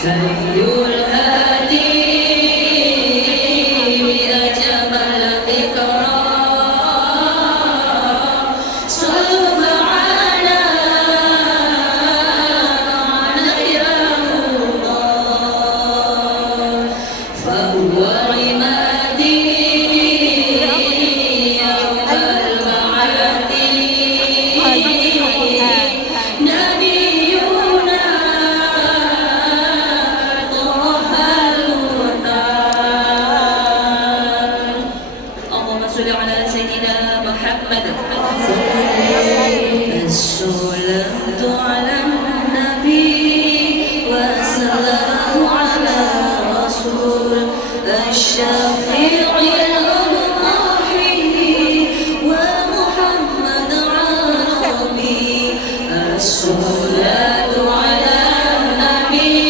hayyul hadi ajamal ikram subhana nabiyaullah fahuwa imadi yawmal ma'adi nabiyuna tahal muhtar Allahumma sholli ala sayyidina Muhammad as-salatu ala nabi wa salamu ala rasul الشافعي الأضحي ومحمد عربي الصلاة على النبي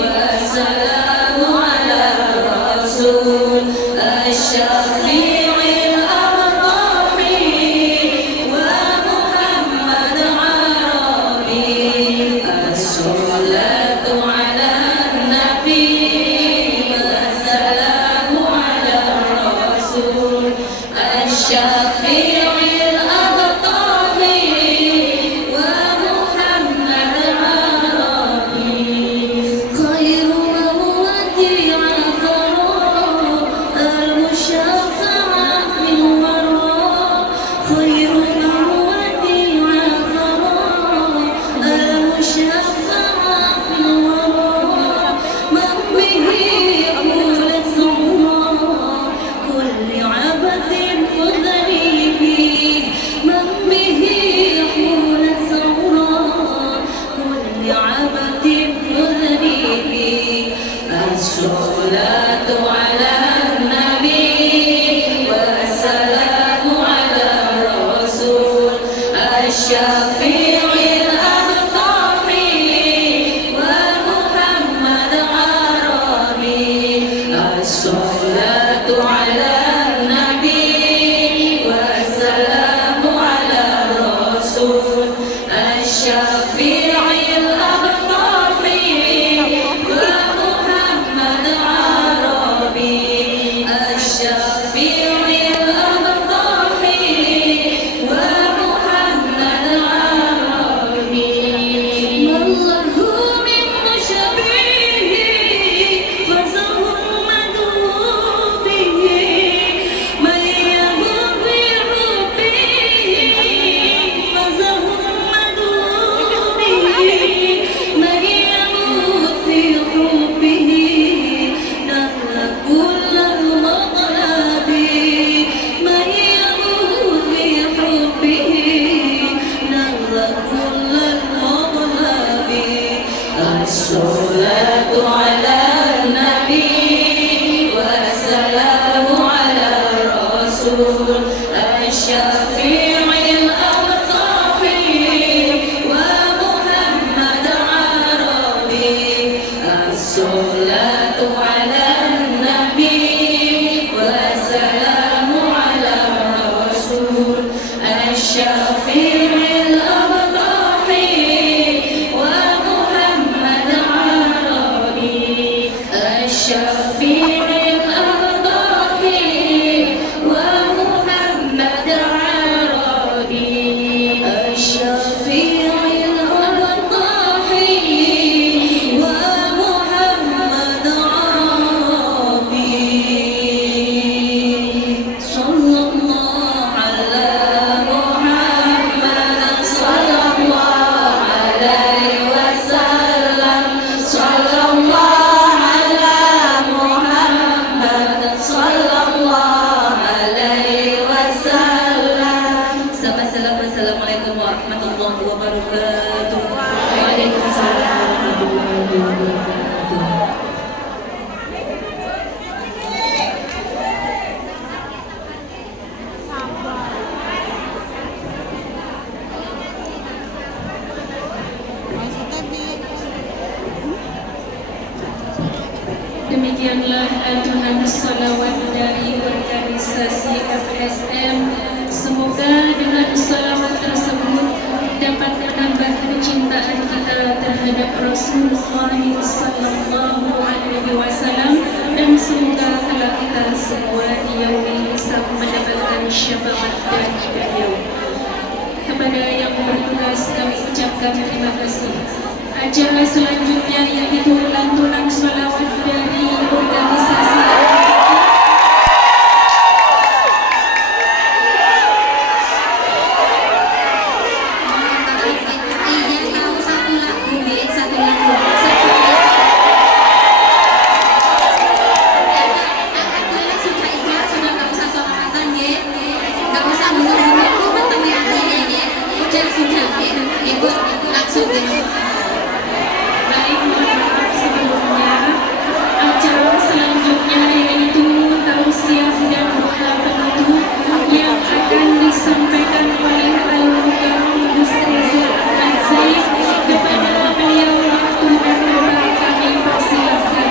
والسلام على الرسول الشافعي الأضحي ومحمد عربي الصلاة على النبي الشافعي الأبطحي ومحمد عربي خير مودع ثراء المشفع في الورى خير مودع ثراء المشفع في الورى من به أولى الثراء كل عبد الصلاة على النبي والسلام على الرسول الشافعي الأبطحي ومحمد عربي الصلاة على النبي والسلام على الرسول الشافعي الصلاة على النبي والسلام على الرسول الشافعي الأبطحي ومحمد عربي الصلاة على النبي والسلام على الرسول الشافعي Assalamualaikum warahmatullahi wabarakatuh. Waalaikumsalam warahmatullahi wabarakatuh. Demikianlah adunan salawat dari organisasi FSM. Semoga dengan salawat tersebut dapat menambah kecintaan kita terhadap Rasulullah SAW. syafaat dari beliau. Kepada yang bertugas kami ucapkan terima kasih. Acara selanjutnya yaitu lantunan sholawat dari organisasi. Baik, mohon maaf sebelumnya. Acara selanjutnya yaitu tausiah dan doa penutup yang akan disampaikan oleh Al-Mukarram Ustaz Al-Zaid. Kepada beliau waktu dan tempat kami persilahkan.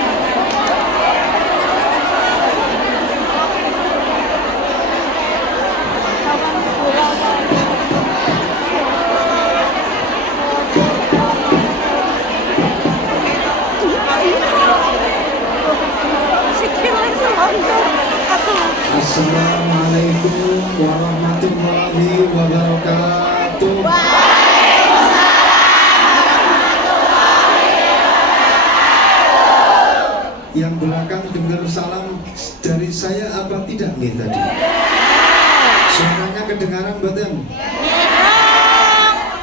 Assalamualaikum warahmatullahi wabarakatuh. Yang belakang dengar salam dari saya apa tidak nih tadi? Suaranya kedengaran betul?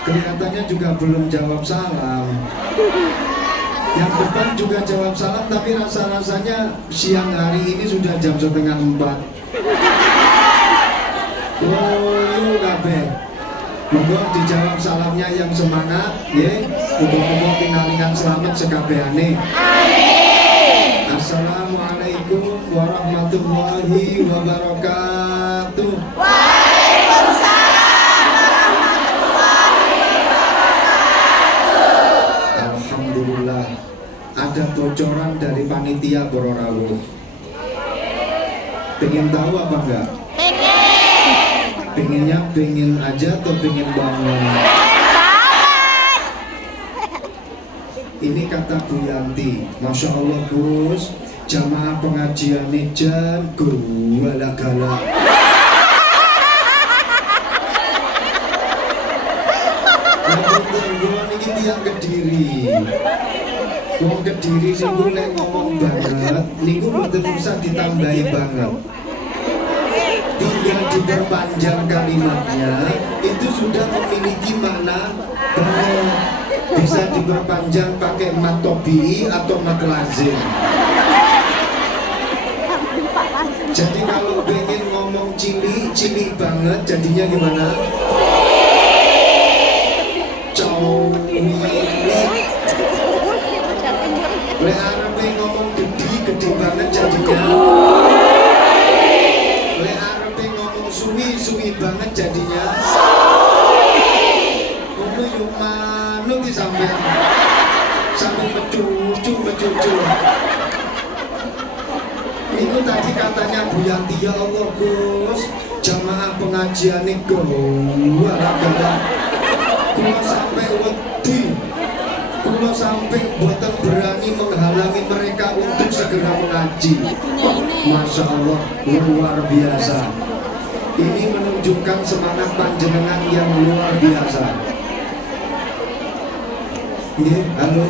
Kelihatannya juga belum jawab salam. Yang depan juga jawab salam, tapi rasa-rasanya siang hari ini sudah jam 3:30. Oh, kabeh. Monggo dijawab salamnya yang semangat, nggih. Muga-muga pinaringan selamat sekabehane. Amin. Assalamualaikum warahmatullahi wabarakatuh. Alhamdulillah, ada bocoran dari panitia Bororawuh. Pengen tahu apa enggak? Pengennya pengen aja atau pengen bangun? Ini kata Bu Yanti. Masya Allah Gus, jamaah pengajian jan galak-galak. Ini tiang Kediri. Wong Kediri niku nek ngomong banget, niku mboten usah ditambahi banget. Tinggal diperpanjang kalimatnya, itu sudah memiliki makna banget. Bisa diperpanjang pakai mat tobi'i atau mat lazim. Jadi kalau pengen ngomong cili banget, jadinya gimana? Lek arepe ngomong gede banget jadinya. Lek arepe ngomong suwi banget jadinya. Ngono yo manut iki sampean. Sampai mecucu. Niku tadi katanya Bu Yanti, ya Allah Gus, jamaah pengajian niku gara-gara kula sampai wedi. Kula sampai buatan berani menghalangi mereka untuk segera mengaji. Masya Allah, luar biasa. Ini menunjukkan semangat panjenengan yang luar biasa. Ini, halo.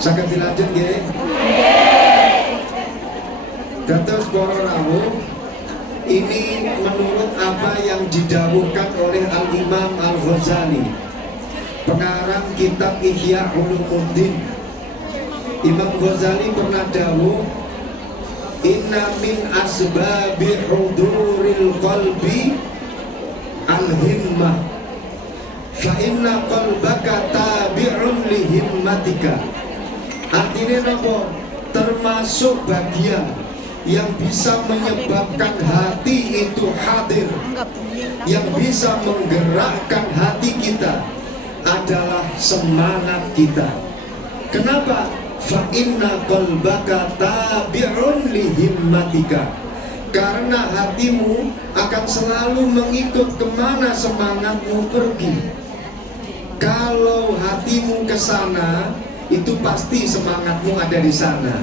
Saged dilanjut nggih. Dados para rawuh, ini menurut apa yang didawuhkan oleh Al-Imam Al-Ghazali, pengarang kitab Ihya Ulumuddin. Imam Ghazali pernah dawuh, inna min asbabi huduril qalbi al-himmah fa inna qalbaka tabi'un li himmatika. Artinya apa? Termasuk bagian yang bisa menyebabkan hati itu hadir, yang bisa menggerakkan hati kita adalah semangat kita. Kenapa? Fa inna qalbaka tabi'un li himmatika. Karena hatimu akan selalu mengikut kemana semangatmu pergi. Kalau hatimu ke sana, itu pasti semangatmu ada di sana.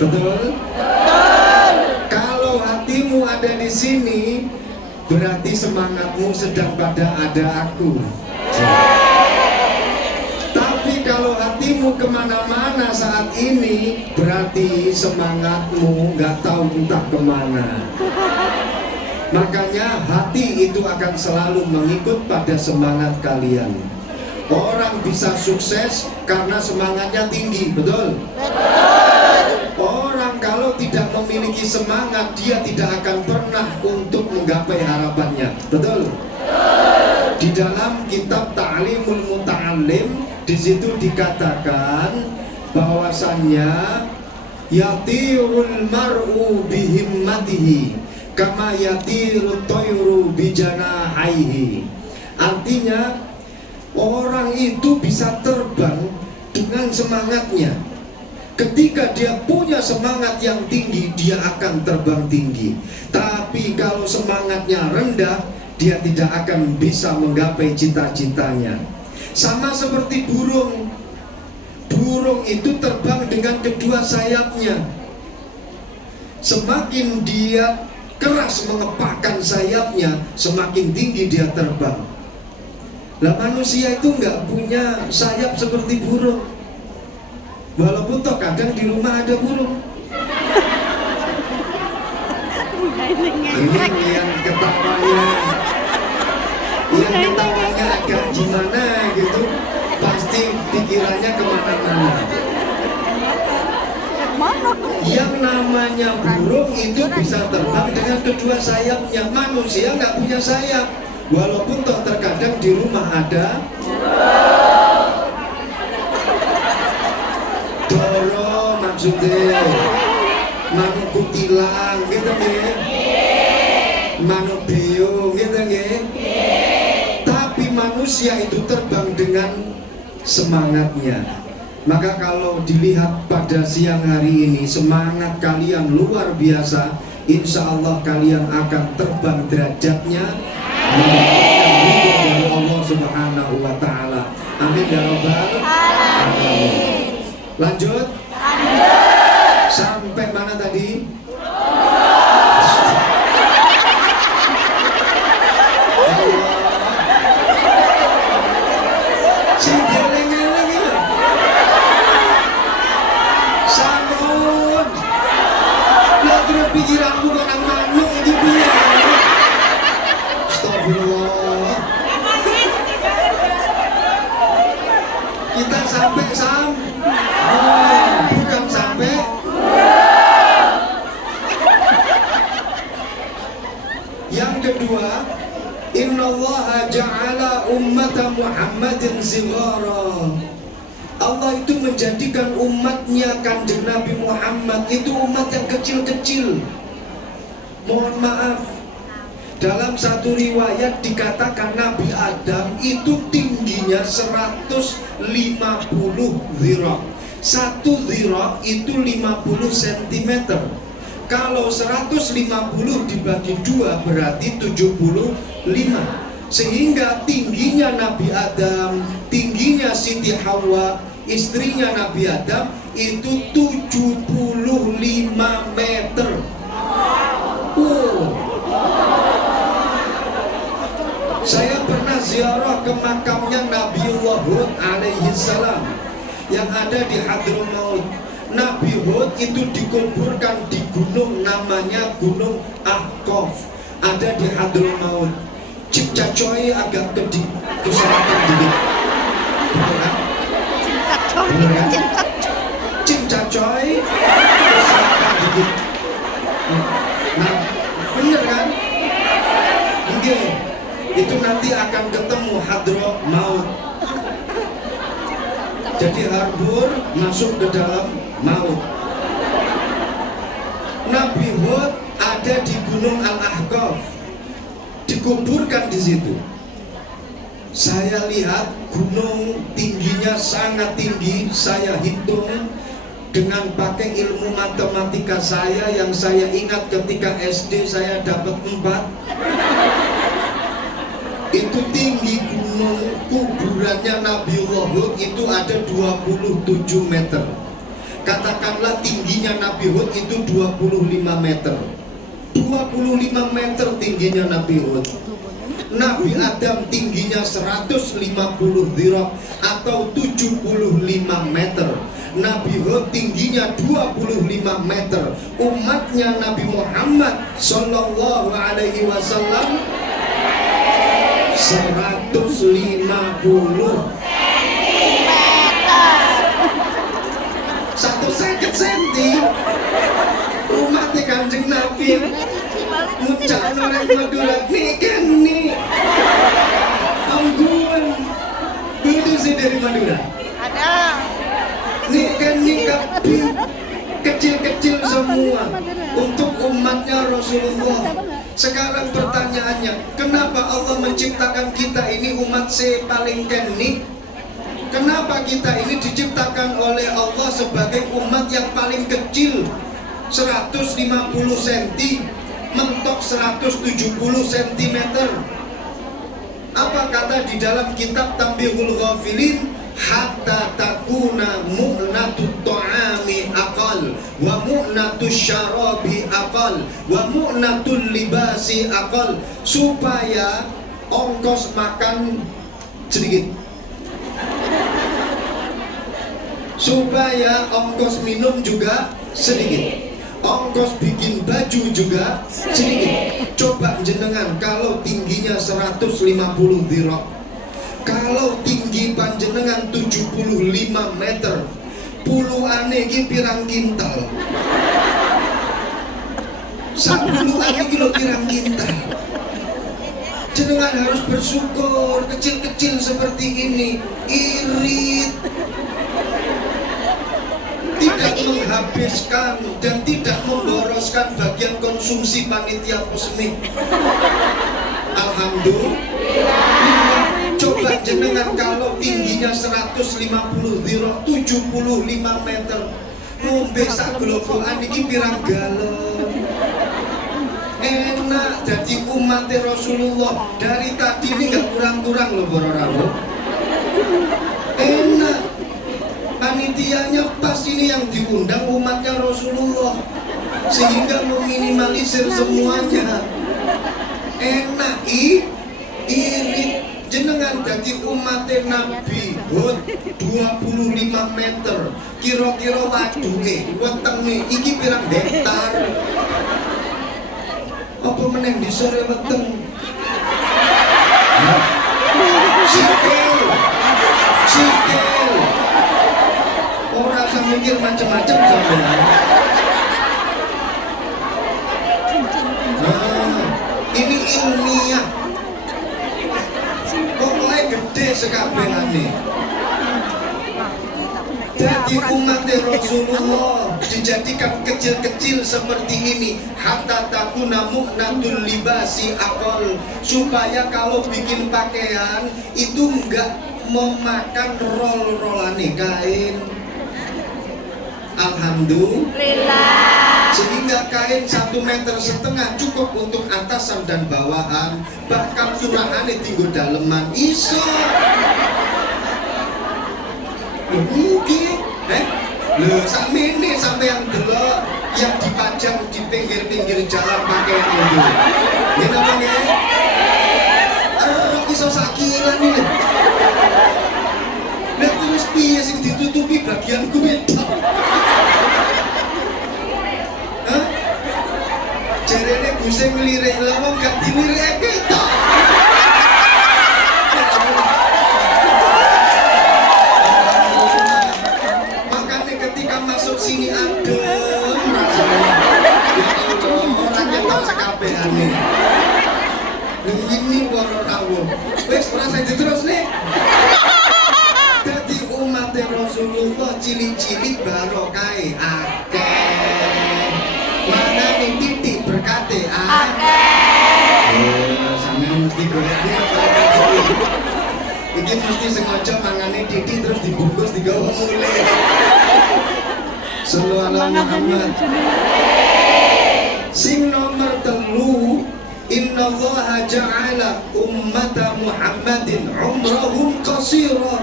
Betul? Betul. hatimu ada di sini, berarti semangatmu sedang pada ada aku. Tapi kalau hatimu kemana-mana saat ini, berarti semangatmu nggak tahu entah kemana. Makanya hati itu akan selalu mengikut pada semangat kalian. Orang bisa sukses karena semangatnya tinggi, betul? Orang kalau tidak memiliki semangat, dia tidak akan pernah untuk menggapai harapannya, betul? Di dalam kitab Ta'limul Muta'allim, di situ dikatakan bahwasannya yatirul mar'u bihimmatihi kama yatirut toyru bijanahaihi. Artinya orang itu bisa terbang dengan semangatnya. Ketika dia punya semangat yang tinggi, dia akan terbang tinggi. Tapi kalau semangatnya rendah, dia tidak akan bisa menggapai cita-citanya. Sama seperti burung. Burung itu terbang dengan kedua sayapnya. Semakin dia keras mengepakkan sayapnya, semakin tinggi dia terbang. Lah manusia itu nggak punya sayap seperti burung. Walaupun toh kadang di rumah ada burung. Ini yang ketawanya agak gimana gitu, pasti pikirannya kemana-mana. Yang namanya burung itu bisa terbang dengan kedua sayapnya. Manusia nggak punya sayap. Walaupun toh terkadang di rumah ada doro, maksudnya manuk kutilang gitu nggih, manuk beo gitu nggih. Tapi manusia itu terbang dengan semangatnya. Maka kalau dilihat pada siang hari ini, semangat kalian luar biasa. Insya Allah kalian akan terbang derajatnya mendapatkan ridho dari Allah Subhanahu wa Ta'ala. Amin ya Rabbal alamin. Lanjut. Sampai mana tadi? Si geleng-geleng itu. Sampun. Ya terus pikiranku orang manuk iki piye? Astagfirullah. Kita sampai bukan sampai. Yang kedua, innallaha ja'ala ummata Muhammadin sighara. Allah itu menjadikan umatnya Kanjeng Nabi Muhammad itu umat yang kecil-kecil. Mohon maaf, dalam satu riwayat dikatakan Nabi Adam itu tingginya 150 dhira'. Satu dhira' itu 50 cm. Kalau 150 dibagi 2 berarti 75. Sehingga tingginya Nabi Adam, tingginya Siti Hawa, istrinya Nabi Adam itu 75 meter. Saya pernah ziarah ke makamnya Nabiullah Hud alaihi salam yang ada di Hadramaut. Nabi Hud itu dikuburkan di gunung namanya Gunung Ahqaf, ada di Hadramaut. Cipta coy agak ke selatan dikit. Betul kan? Cipta coy ke selatan dikit. Nah, bener kan? Oke. Itu nanti akan ketemu Hadramaut. Jadi harbur masuk ke dalam maut. Nabi Hud ada di Gunung Al-Ahqaf, dikuburkan di situ. Saya lihat gunung tingginya sangat tinggi. Saya hitung dengan pakai ilmu matematika saya yang saya ingat ketika SD saya dapat 4. Itu tinggi gunung kuburannya Nabiullah Hud itu ada 27 meter. Katakanlah tingginya Nabi Hud itu 25 meter. 25 meter tingginya Nabi Hud. Nabi Adam tingginya 150 dhira atau 75 meter. Nabi Hud tingginya 25 meter. Umatnya Nabi Muhammad sallallahu alaihi wasallam 150 150 cm. Umatnya Kanjeng Nabi muncak orang Madura nih angguan itu sih dari Madura Ada. nih kapi kecil-kecil semua untuk umatnya Rasulullah. Sekarang pertanyaannya, kenapa Allah menciptakan kita ini umat paling nih? Kenapa kita ini diciptakan oleh Allah sebagai umat yang paling kecil, 150 cm, mentok 170 cm? Apa kata di dalam kitab Tanbihul Ghafilin? Hatta takuna mu'natut ta'ami aqal wa mu'natus syarabi aqal wa mu'natul libasi aqal, supaya ongkos makan sedikit, supaya ongkos minum juga sedikit, ongkos bikin baju juga sedikit. Coba jenengan kalau tingginya 150 dhira, kalau tinggi panjenengan 75 meter, puluhane iki pirang kintal? Sapuluhane iki lho pirang kintal. Jenengan harus bersyukur kecil-kecil seperti ini, irit, tidak menghabiskan dan tidak memboroskan bagian konsumsi panitia posmik. Alhamdulillah. Coba jenengan kalau tingginya 150 dhira, 75 meter, ngombe sak globokan iki pirang galon. Enak jadi umat Rasulullah. Dari tadi ini gak kurang-kurang loh para rawuh. Enak. Panitianya pas ini yang diundang umatnya Rasulullah, sehingga meminimalisir semuanya. Enak irit. Jenengan dadi umat Nabi Hud 25 meter, kira-kira waduhe wetenge iki pirang hektar? Apa meneh di sore weteng? Sikil. Ora usah mikir macam-macam sampeyan. Ini ilmiah. Pokoknya gede sekabehane. Jadi umat Rasulullah dijadikan kecil-kecil seperti ini, hatta takuna mu'natul libasi aqal, supaya kalau bikin pakaian itu enggak memakan roll-rollane kain. Alhamdulillah. Sehingga kain 1,5 meter cukup untuk atasan dan bawahan, bahkan surahane tinggo daleman iso. Mungkin, lho sakmene sampai yang delok yang dipajang di pinggir-pinggir jalan pakaian itu. Nggih napa nggih? Iso sakilan iki. Lah terus piye sing ditutupi bagian kuwi tok? Jarene guse ngelirik lawang gak dilirike tok. Makanya ketika masuk sini adem orang ketok sekabehane. Ini para rawuh. Wis ora saya terus nih. Dadi umat Rasulullah cilik-cilik barokahe akeh. Mana nih titik berkate sampeyan mesti golekne iki mesti sengaja mangane titik terus dibungkus digawa mulai. Sallallahu Muhammad. Sing nomor 3, innallaha ja'ala ummata Muhammadin umrahum qasira.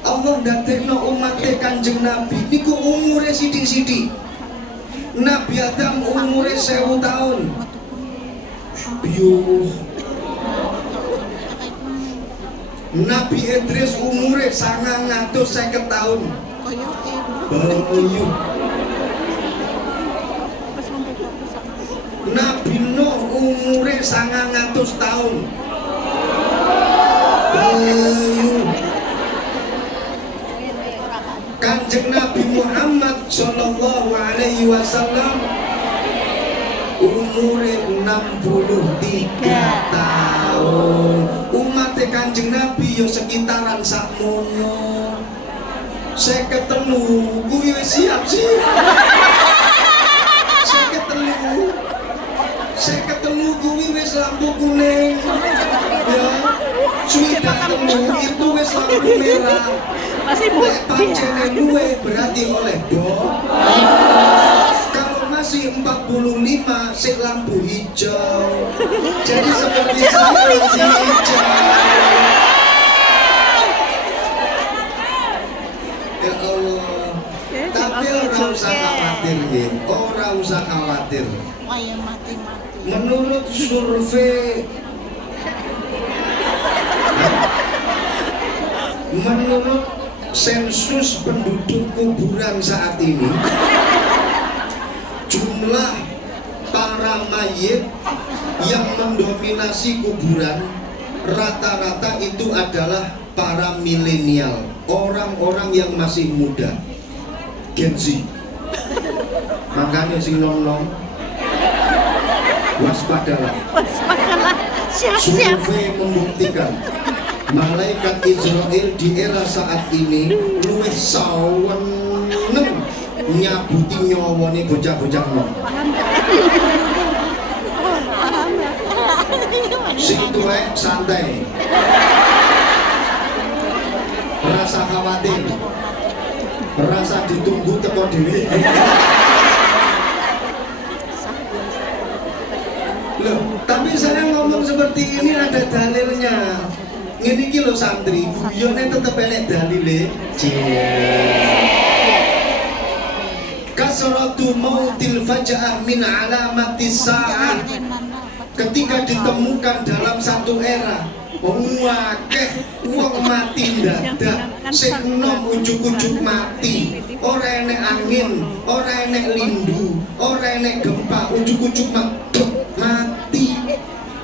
Allah ndadekno umate Kanjeng Nabi niku umure sithik-sithik. Nabi Adam umure 1000 tahun, Yuh. Nabi Idris umure 950 tahun. Bayu. Nabi Nuh umure 900 tahun. Bayu. Kanjeng Nabi Muhammad sallallahu alaihi wasallam umure 63 tahun. Umat Kanjeng Nabi yo sekitaran sakmono. 53 kuwi wis siap-siap. 53 kuwi wis lampu kuning. Ya, sudah temu itu wis lampu merah. Masih pancene luwe berarti oleh dong. Kalau masih 45 sik lampu hijau. Jadi seperti saya masih hijau. Ya Allah. Tapi ora usah khawatir nggih. Ora usah khawatir. Menurut survei menurut sensus penduduk kuburan saat ini, jumlah para mayit yang mendominasi kuburan rata-rata itu adalah para milenial, orang-orang yang masih muda, Gen Z. Makanya sing nom-nom waspadalah. Survei membuktikan malaikat Israel di era saat ini luwih saweneng nyabuti nyawane bocah-bocah nom. Sing tuwek santai. Rasa khawatir. Rasa ditunggu teko dhewe. Loh, tapi saya ngomong seperti ini ada dalilnya. Ini kilo santri, guyone tetep enek dalile. Kasratu mautil faja'ah min alamatis sa'ah. Ketika ditemukan dalam satu era, wakeh wong mati dadak, sing enom ujug-ujug mati. Ora enek angin, ora enek lindu, ora enek gempa, ujug-ujug mati.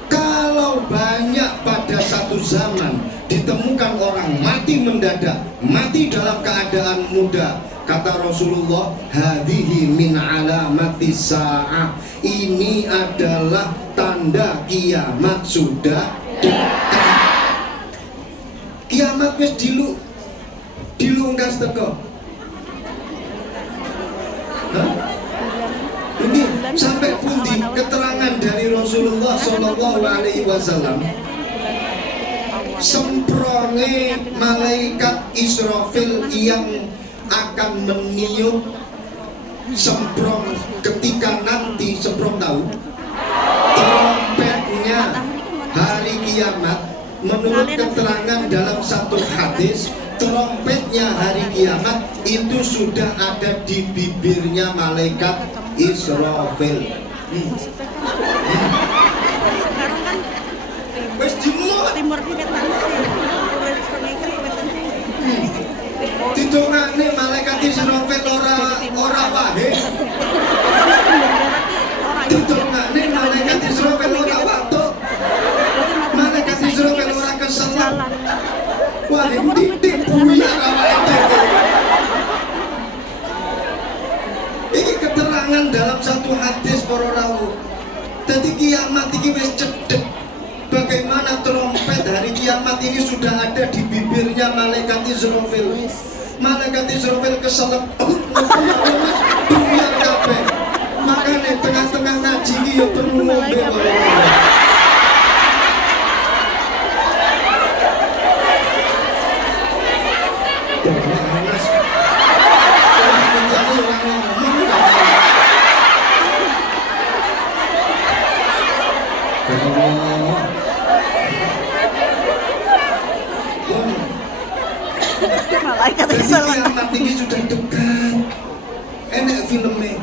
Kalau banyak pada satu zaman ditemukan orang mati mendadak, mati dalam keadaan muda, kata Rasulullah, hadhihi min alamati sa'ah. Ini adalah tanda kiamat sudah dekat. Kiamat wis dilungkas teko. Ini sampai pundi keterangan dari Rasulullah Shallallahu Alaihi Wasallam. Sempronge malaikat Israfil yang akan meniup semprong ketika nanti semprong tahu trompetnya hari kiamat. Menurut keterangan dalam satu hadis, trompetnya hari kiamat itu sudah ada di bibirnya malaikat Israfil. Wes dimut. Ditungane malaikat Israfil ora wae. Ditungane malaikat Israfil ora watuk. Malaikat Israfil ora keselan. Wah, titik buyar awake dhewe. Ini keterangan dalam satu hadis para rawuh. Dadi kiamat iki wis cedhek. Bagaimana trompet hari kiamat ini sudah ada di bibirnya malaikat Israfil. Malaikat Israfil keselep. Buyar kabeh. Makane tengah-tengah ngaji iki ya perlu ngombe para rawuh. Malaikat Jadi Israel. kiamat ini sudah dekat. Enak filmnya.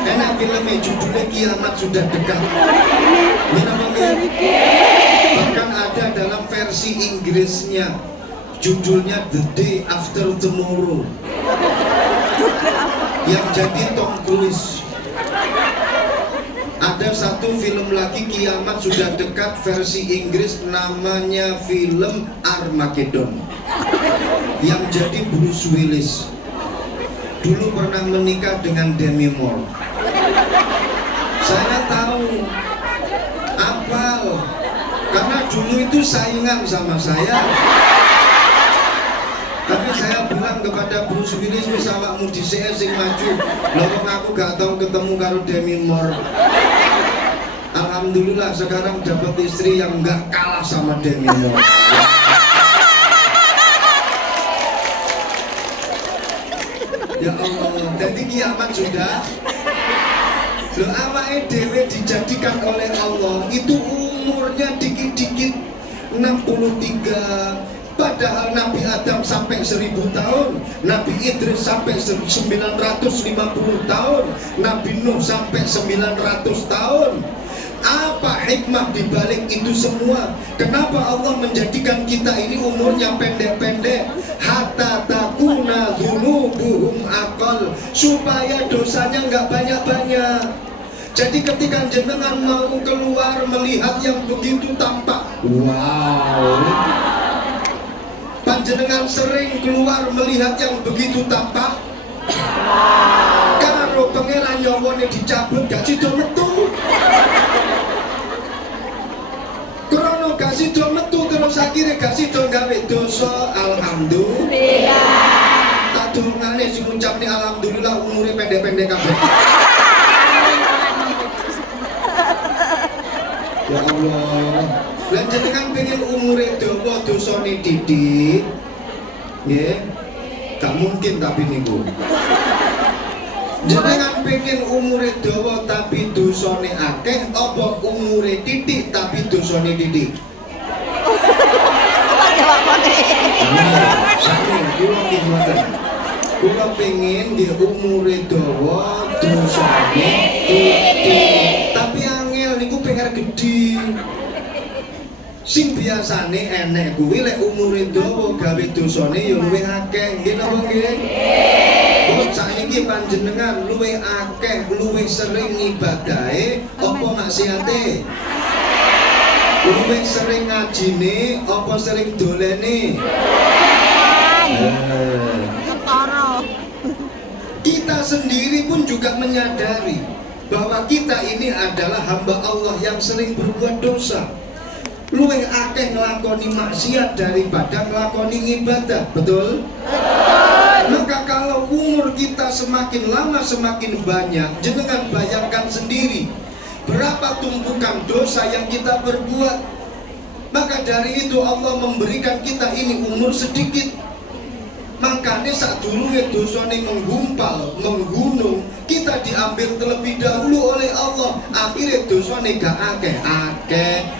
Enak filmnya judulnya Kiamat Sudah Dekat. Ini namanya. Bahkan ada dalam versi Inggrisnya judulnya The Day After Tomorrow. Yang jadi Tom Cruise. Ada satu film lagi Kiamat Sudah Dekat versi Inggris namanya film Armageddon. Yang jadi Bruce Willis. Dulu pernah menikah dengan Demi Moore. Saya tahu, apal, karena dulu itu saingan sama saya. Tapi saya bilang kepada Bruce Willis, wis awakmu dhisik sing maju. Lha wong aku gak tau ketemu karo Demi Moore. Alhamdulillah sekarang dapat istri yang gak kalah sama Demi Moore. Ya Allah, jadi kiamat sudah. Loh, awake dhewe dijadikan oleh Allah itu umurnya dikit-dikit 63. Padahal Nabi Adam sampai 1000 tahun, Nabi Idris sampai 950 tahun, Nabi Nuh sampai 900 tahun. Apa hikmah dibalik itu semua? Kenapa Allah menjadikan kita ini umurnya pendek-pendek? Hatta takuna dzunubuhum aqal, supaya dosanya nggak banyak-banyak. Jadi ketika jenengan mau keluar melihat yang begitu tampak, wow. Panjenengan sering keluar melihat yang begitu tampak. Karo pangeran nyawane dicabut gak sido metu. Krono gak sido metu terus akhirnya gak sido gawe dosa. Alhamdulillah. Tak durungane sing ngucapne alhamdulillah umure pendek-pendek kabeh. Ya Allah. Lan jenengan pengen umure dawa dosane titik. Nggih. Gak mungkin tapi niku. Jenengan pengen umure dawa tapi dosane akeh apa umure titik tapi dosane titik? Apa jawabannya? Sami kula iki ngoten. Kula pengen nggih umure dawa dosane titik. Tapi angel niku PR gedhi. Sing biasane enek kuwi lek umure dawa gawe dosane ya luwih akeh. Nggih napa nggih? Oh, saiki panjenengan luwih akeh, luwih sering ibadahe apa maksiate? Luwih sering ngajine apa sering dolene? Kita sendiri pun juga menyadari bahwa kita ini adalah hamba Allah yang sering berbuat dosa. Luwih akeh nglakoni maksiat daripada nglakoni ibadah, betul? Maka kalau umur kita semakin lama semakin banyak, jenengan bayangkan sendiri berapa tumpukan dosa yang kita berbuat. Maka dari itu Allah memberikan kita ini umur sedikit. Makanya saat dulu dosane menggumpal, menggunung, kita diambil terlebih dahulu oleh Allah. Akhirnya dosane gak akeh,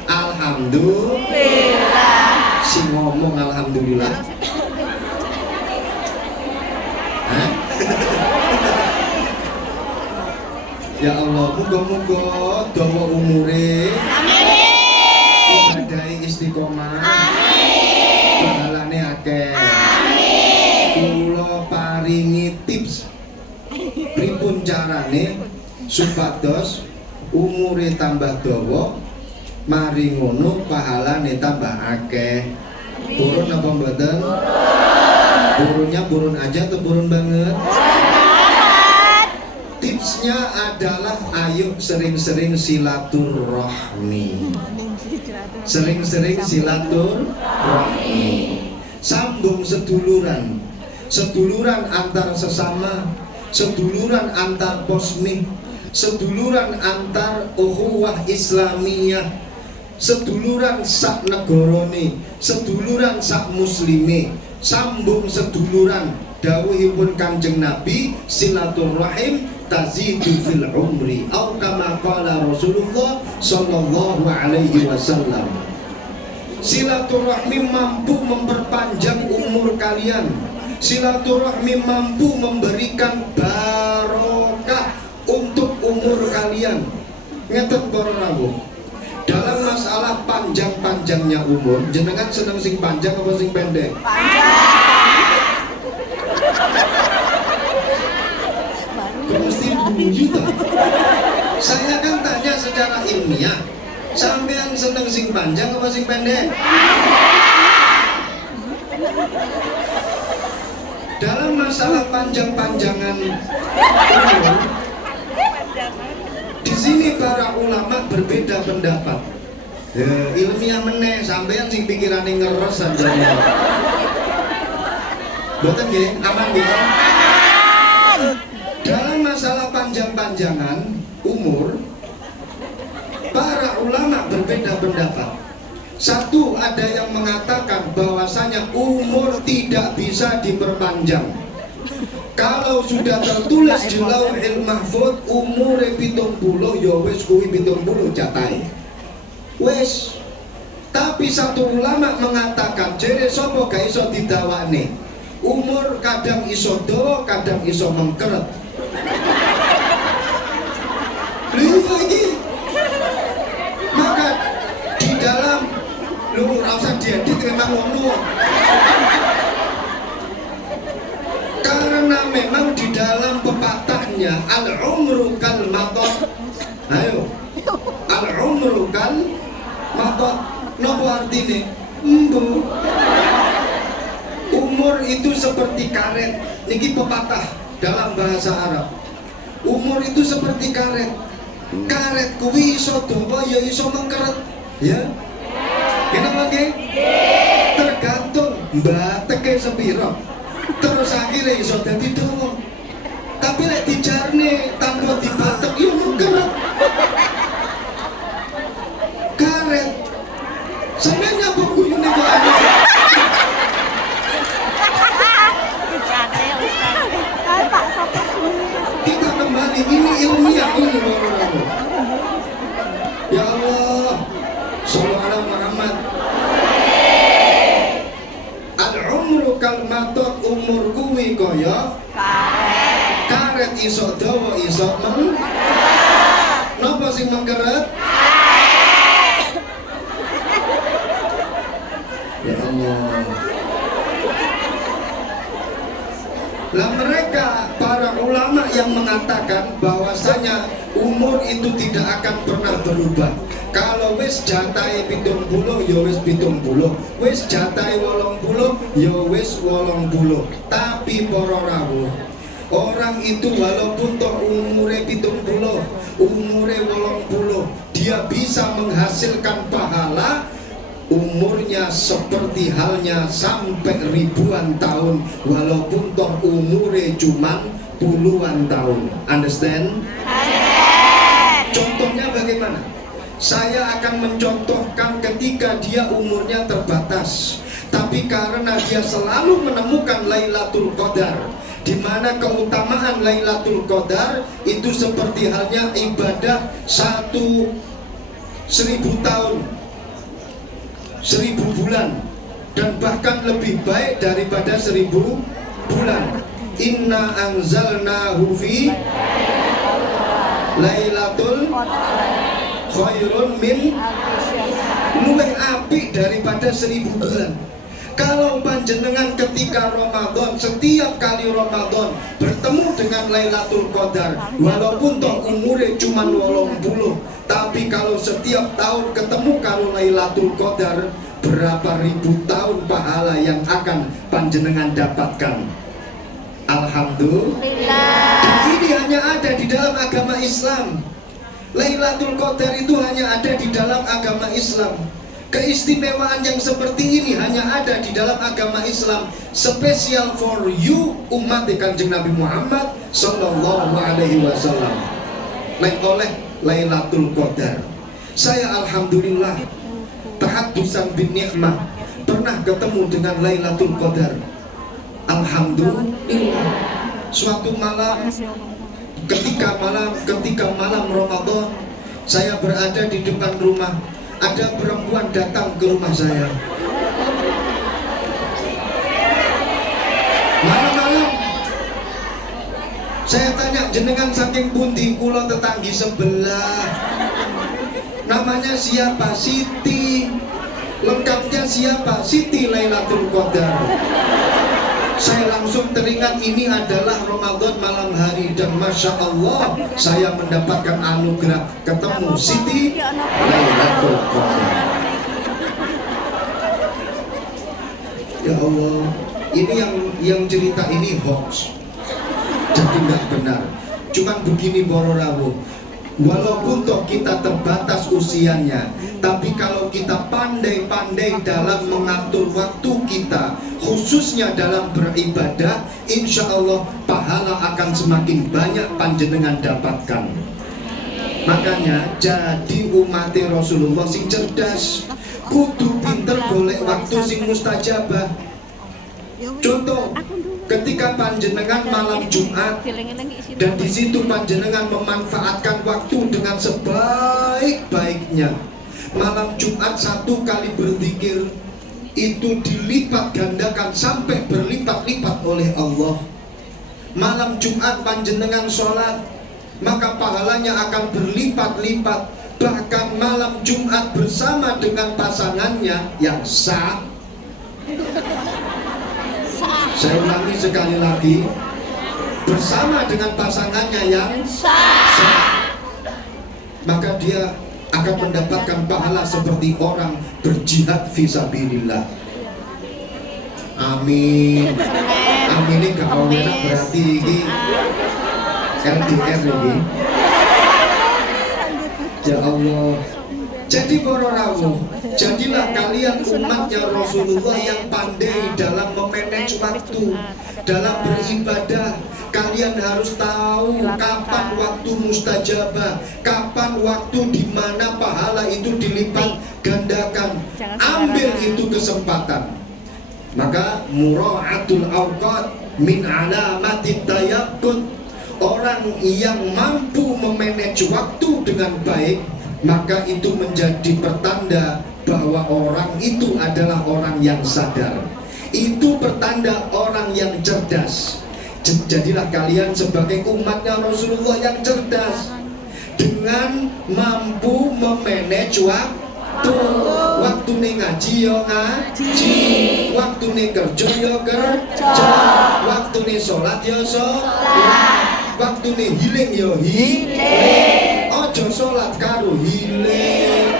alhamdulillah. Si ngomong alhamdulillah. Ya Allah, muga-muga dawa umure. Amin. Ibadahe istiqomah. Amin. Pahalane akeh. Kula paringi tips pripun carane supados umure tambah dawa, mari ngono pahalane tambah akeh. Burun apa mboten? Burunnya burun aja atau burun banget? Tipsnya adalah ayo sering-sering silaturahmi. Sering-sering silaturahmi. Sambung seduluran. Seduluran antar sesama, seduluran antar posmi, seduluran antar ukhuwah Islamiyah, seduluran sak negarane, seduluran sak muslime, sambung seduluran. Dawuhipun Kanjeng Nabi, silaturahim tazidu fil umri, atau kama qala Rasulullah sallallahu alaihi wasallam. Silaturahmi mampu memperpanjang umur kalian. Silaturahmi mampu memberikan barokah untuk Ngeten para rawuh. Dalam masalah panjang-panjangnya umur, jenengan seneng sing panjang apa sing pendek? Kok mesti bunyi toh? Saya kan tanya secara ilmiah. Sampean seneng sing panjang apa sing pendek? Dalam masalah panjang-panjangan umur, di sini para ulama berbeda pendapat. Ya, ilmiah meneh, sampean sing pikirane ngeres aja. Boten nggih, aman nggih. Dalam masalah panjang-panjangan umur, para ulama berbeda pendapat. Satu, ada yang mengatakan bahwasanya umur tidak bisa diperpanjang. Kalau sudah tertulis di Lauhil Mahfuz umure 70 ya wis kuwi 70 jatahe. Wis. Tapi satu ulama mengatakan jere sapa gak iso didawakne. Umur kadang iso dawa, kadang iso mengkeret. Lha iki. Maka di dalam lu rasa diedit memang ngono. Karena memang di dalam pepatahnya al-umru kal matot. Ayo. Al-umru kal matot. Nopo artine? Embu. Umur itu seperti karet. Niki pepatah dalam bahasa Arab. Umur itu seperti karet. Karet kuwi iso dawa ya iso mengkeret. Ya. Kenapa nggih? Tergantung mbateke sepiro. Terus akhirnya iso dadi dawa. Tapi lek dijarne tanpa dibatek yo mengkeret. Karet. Sampeyan nyapa guyune kok ana. Kita kembali, ini ilmiah ini baru. Ya Allah, sallallahu alaihi Muhammad. Al-umru kal matot, umur kuwi kaya karet iso dawa iso mengkeret. Napa sing mengkeret? Ya Allah. Lah mereka para ulama yang mengatakan bahwasanya umur itu tidak akan pernah berubah. Kalau wis jatahe 70 ya wis 70, wis jatahe 80 ya wis 80. Tapi para rawuh, orang itu walaupun toh umure 70, umure 80, dia bisa menghasilkan pahala. Umurnya seperti halnya sampai ribuan tahun, walaupun toh umure cuma puluhan tahun. Understand? Contohnya bagaimana? Saya akan mencontohkan ketika dia umurnya terbatas, tapi karena dia selalu menemukan Lailatul Qadar, di mana keutamaan Lailatul Qadar itu seperti halnya ibadah 1000 tahun, 1000 bulan, dan bahkan lebih baik daripada 1000 bulan. Inna anzalnahu fi Lailatul khairun min, luwih apik daripada 1000 bulan. Kalau panjenengan ketika Ramadan, setiap kali Ramadan bertemu dengan Lailatul Qadar, walaupun toh umure cuma 80, tapi kalau setiap tahun ketemu kalau Lailatul Qadar, berapa ribu tahun pahala yang akan panjenengan dapatkan. Alhamdulillah. Dan ini hanya ada di dalam agama Islam. Lailatul Qadar itu hanya ada di dalam agama Islam. Keistimewaan yang seperti ini hanya ada di dalam agama Islam, spesial for you umat Kanjeng Nabi Muhammad sallallahu alaihi wasallam. Oleh Lailatul Qadar, saya alhamdulillah tahaddusan bin ni'mah pernah ketemu dengan Lailatul Qadar. Alhamdulillah. Suatu malam, ketika malam Ramadan, saya berada di depan rumah. Ada perempuan datang ke rumah saya. Malam-malam saya tanya, jenengan saking pundi? Kula tetanggi sebelah. Namanya siapa? Siti. Lengkapnya siapa? Siti Lailatul Qadar. Saya langsung teringat ini adalah Ramadan malam hari, dan Masya Allah saya mendapatkan anugerah ketemu Siti Lailatul Qadar. Ya Allah, ini yang cerita ini hoax, jadi nggak benar. Cuman begini Boro Rawuh, walaupun toh kita terbatas usianya, tapi kalau kita pandai-pandai dalam mengatur waktu kita, khususnya dalam beribadah, insya Allah pahala akan semakin banyak panjenengan dapatkan. Makanya jadi umat Rasulullah sing cerdas, kudu pinter golek waktu sing mustajabah. Contoh, ketika panjenengan malam Jumat dan di situ panjenengan memanfaatkan waktu dengan sebaik-baiknya. Malam Jumat 1 kali berzikir itu dilipat gandakan sampai berlipat-lipat oleh Allah. Malam Jumat panjenengan sholat, maka pahalanya akan berlipat-lipat. Bahkan malam Jumat bersama dengan pasangannya yang sah. Saya ulangi sekali lagi, bersama dengan pasangannya yang sah, maka dia akan mendapatkan pahala seperti orang berjihad fisabilillah. Amin. Amin ini gak mau enak, berarti ini LDR ini. Ya Allah. Jadi para rawuh, jadilah kalian umatnya Rasulullah yang pandai dalam memanage waktu, dalam beribadah. Kalian harus tahu kapan waktu mustajabah, kapan waktu di mana pahala itu dilipat gandakan. Ambil itu kesempatan. Maka mura'atul awqat min alamatit tayaqqud. Orang yang mampu memanage waktu dengan baik, maka itu menjadi pertanda bahwa orang itu adalah orang yang sadar. Itu pertanda orang yang cerdas. Jadilah kalian sebagai umatnya Rasulullah yang cerdas, dengan mampu memanage waktu. Waktu nih ngaji yo ngaji, waktu nih kerja yo kerja, waktu nih sholat yo sholat, waktu nih healing yo healing. Ojo sholat karo hiling,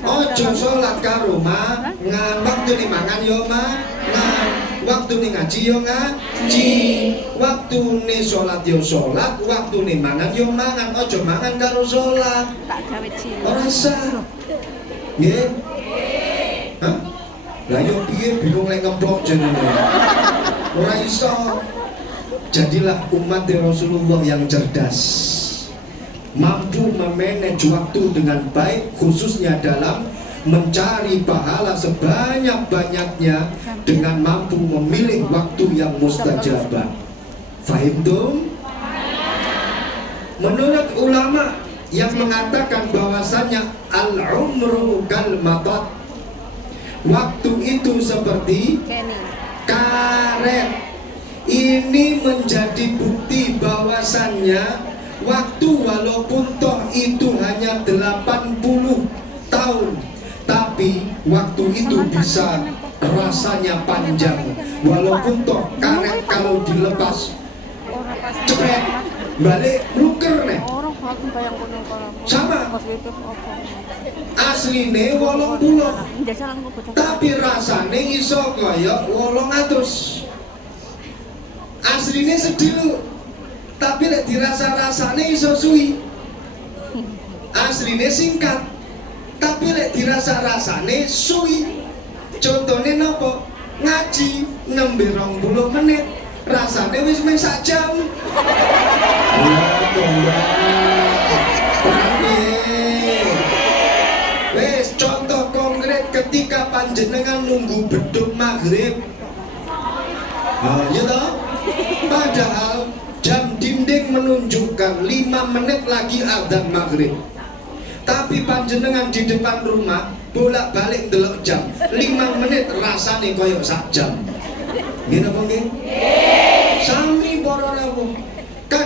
ojo sholat karo mangan. Waktu nih mangan yo mangan, waktu nih ngaji yo ngaji, waktu nih sholat yo sholat, waktu nih mangan yo mangan. Ojo mangan karo sholat, ora sah. Nggih? Hah? Lah yo piye bingung lek ngeblok jenenge. Ora iso. Jadilah umat Rasulullah yang cerdas, mampu memanage waktu dengan baik, khususnya dalam mencari pahala sebanyak-banyaknya dengan mampu memilih waktu yang mustajabah. Fahimtum? Menurut ulama yang mengatakan bahwasannya al-umru kal matat, waktu itu seperti karet. Ini menjadi bukti bahwasannya waktu walaupun toh itu hanya 80 tahun, tapi waktu itu bisa rasanya panjang. Walaupun toh karet kalau dilepas cepet balik luker nih. Sama asline 80, tapi rasane iso kaya 800. Aslinya sedih, tapi lek dirasa-rasane iso suwi. Aslinya singkat, tapi lek dirasa-rasane suwi. Contohnya nopo? Ngaji nembe 20 menit, rasane wis meh sak jam. Wes contoh konkret ketika panjenengan nunggu beduk maghrib. Ya toh? Padahal jam dinding menunjukkan 5 menit lagi adzan maghrib. Tapi panjenengan di depan rumah bolak-balik ndelok jam, 5 menit rasane koyo sak jam. Nggih napa nggih? Sami para rawuh.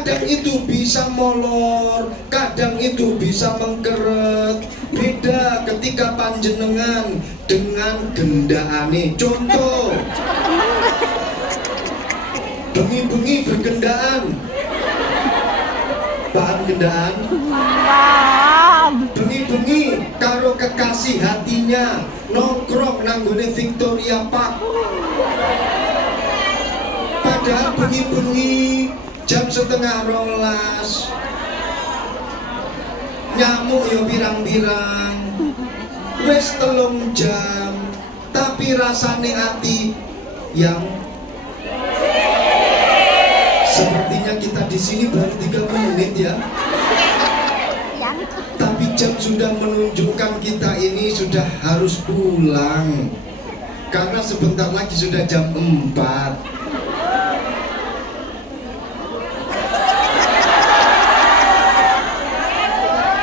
Kadang itu bisa molor, kadang itu bisa mengkeret. Beda ketika panjenengan dengan gendaan. Contoh, bengi-bengi bergendaan. Paham gendaan? Bengi-bengi karo kekasih hatinya nongkrong nanggone Victoria Park. Padahal bengi-bengi jam 11:30 nyamuk yo pirang-pirang wis 3 jam tapi rasane hati yang sepertinya kita di sini baru 3 menit ya, tapi jam sudah menunjukkan kita ini sudah harus pulang karena sebentar lagi sudah jam 4.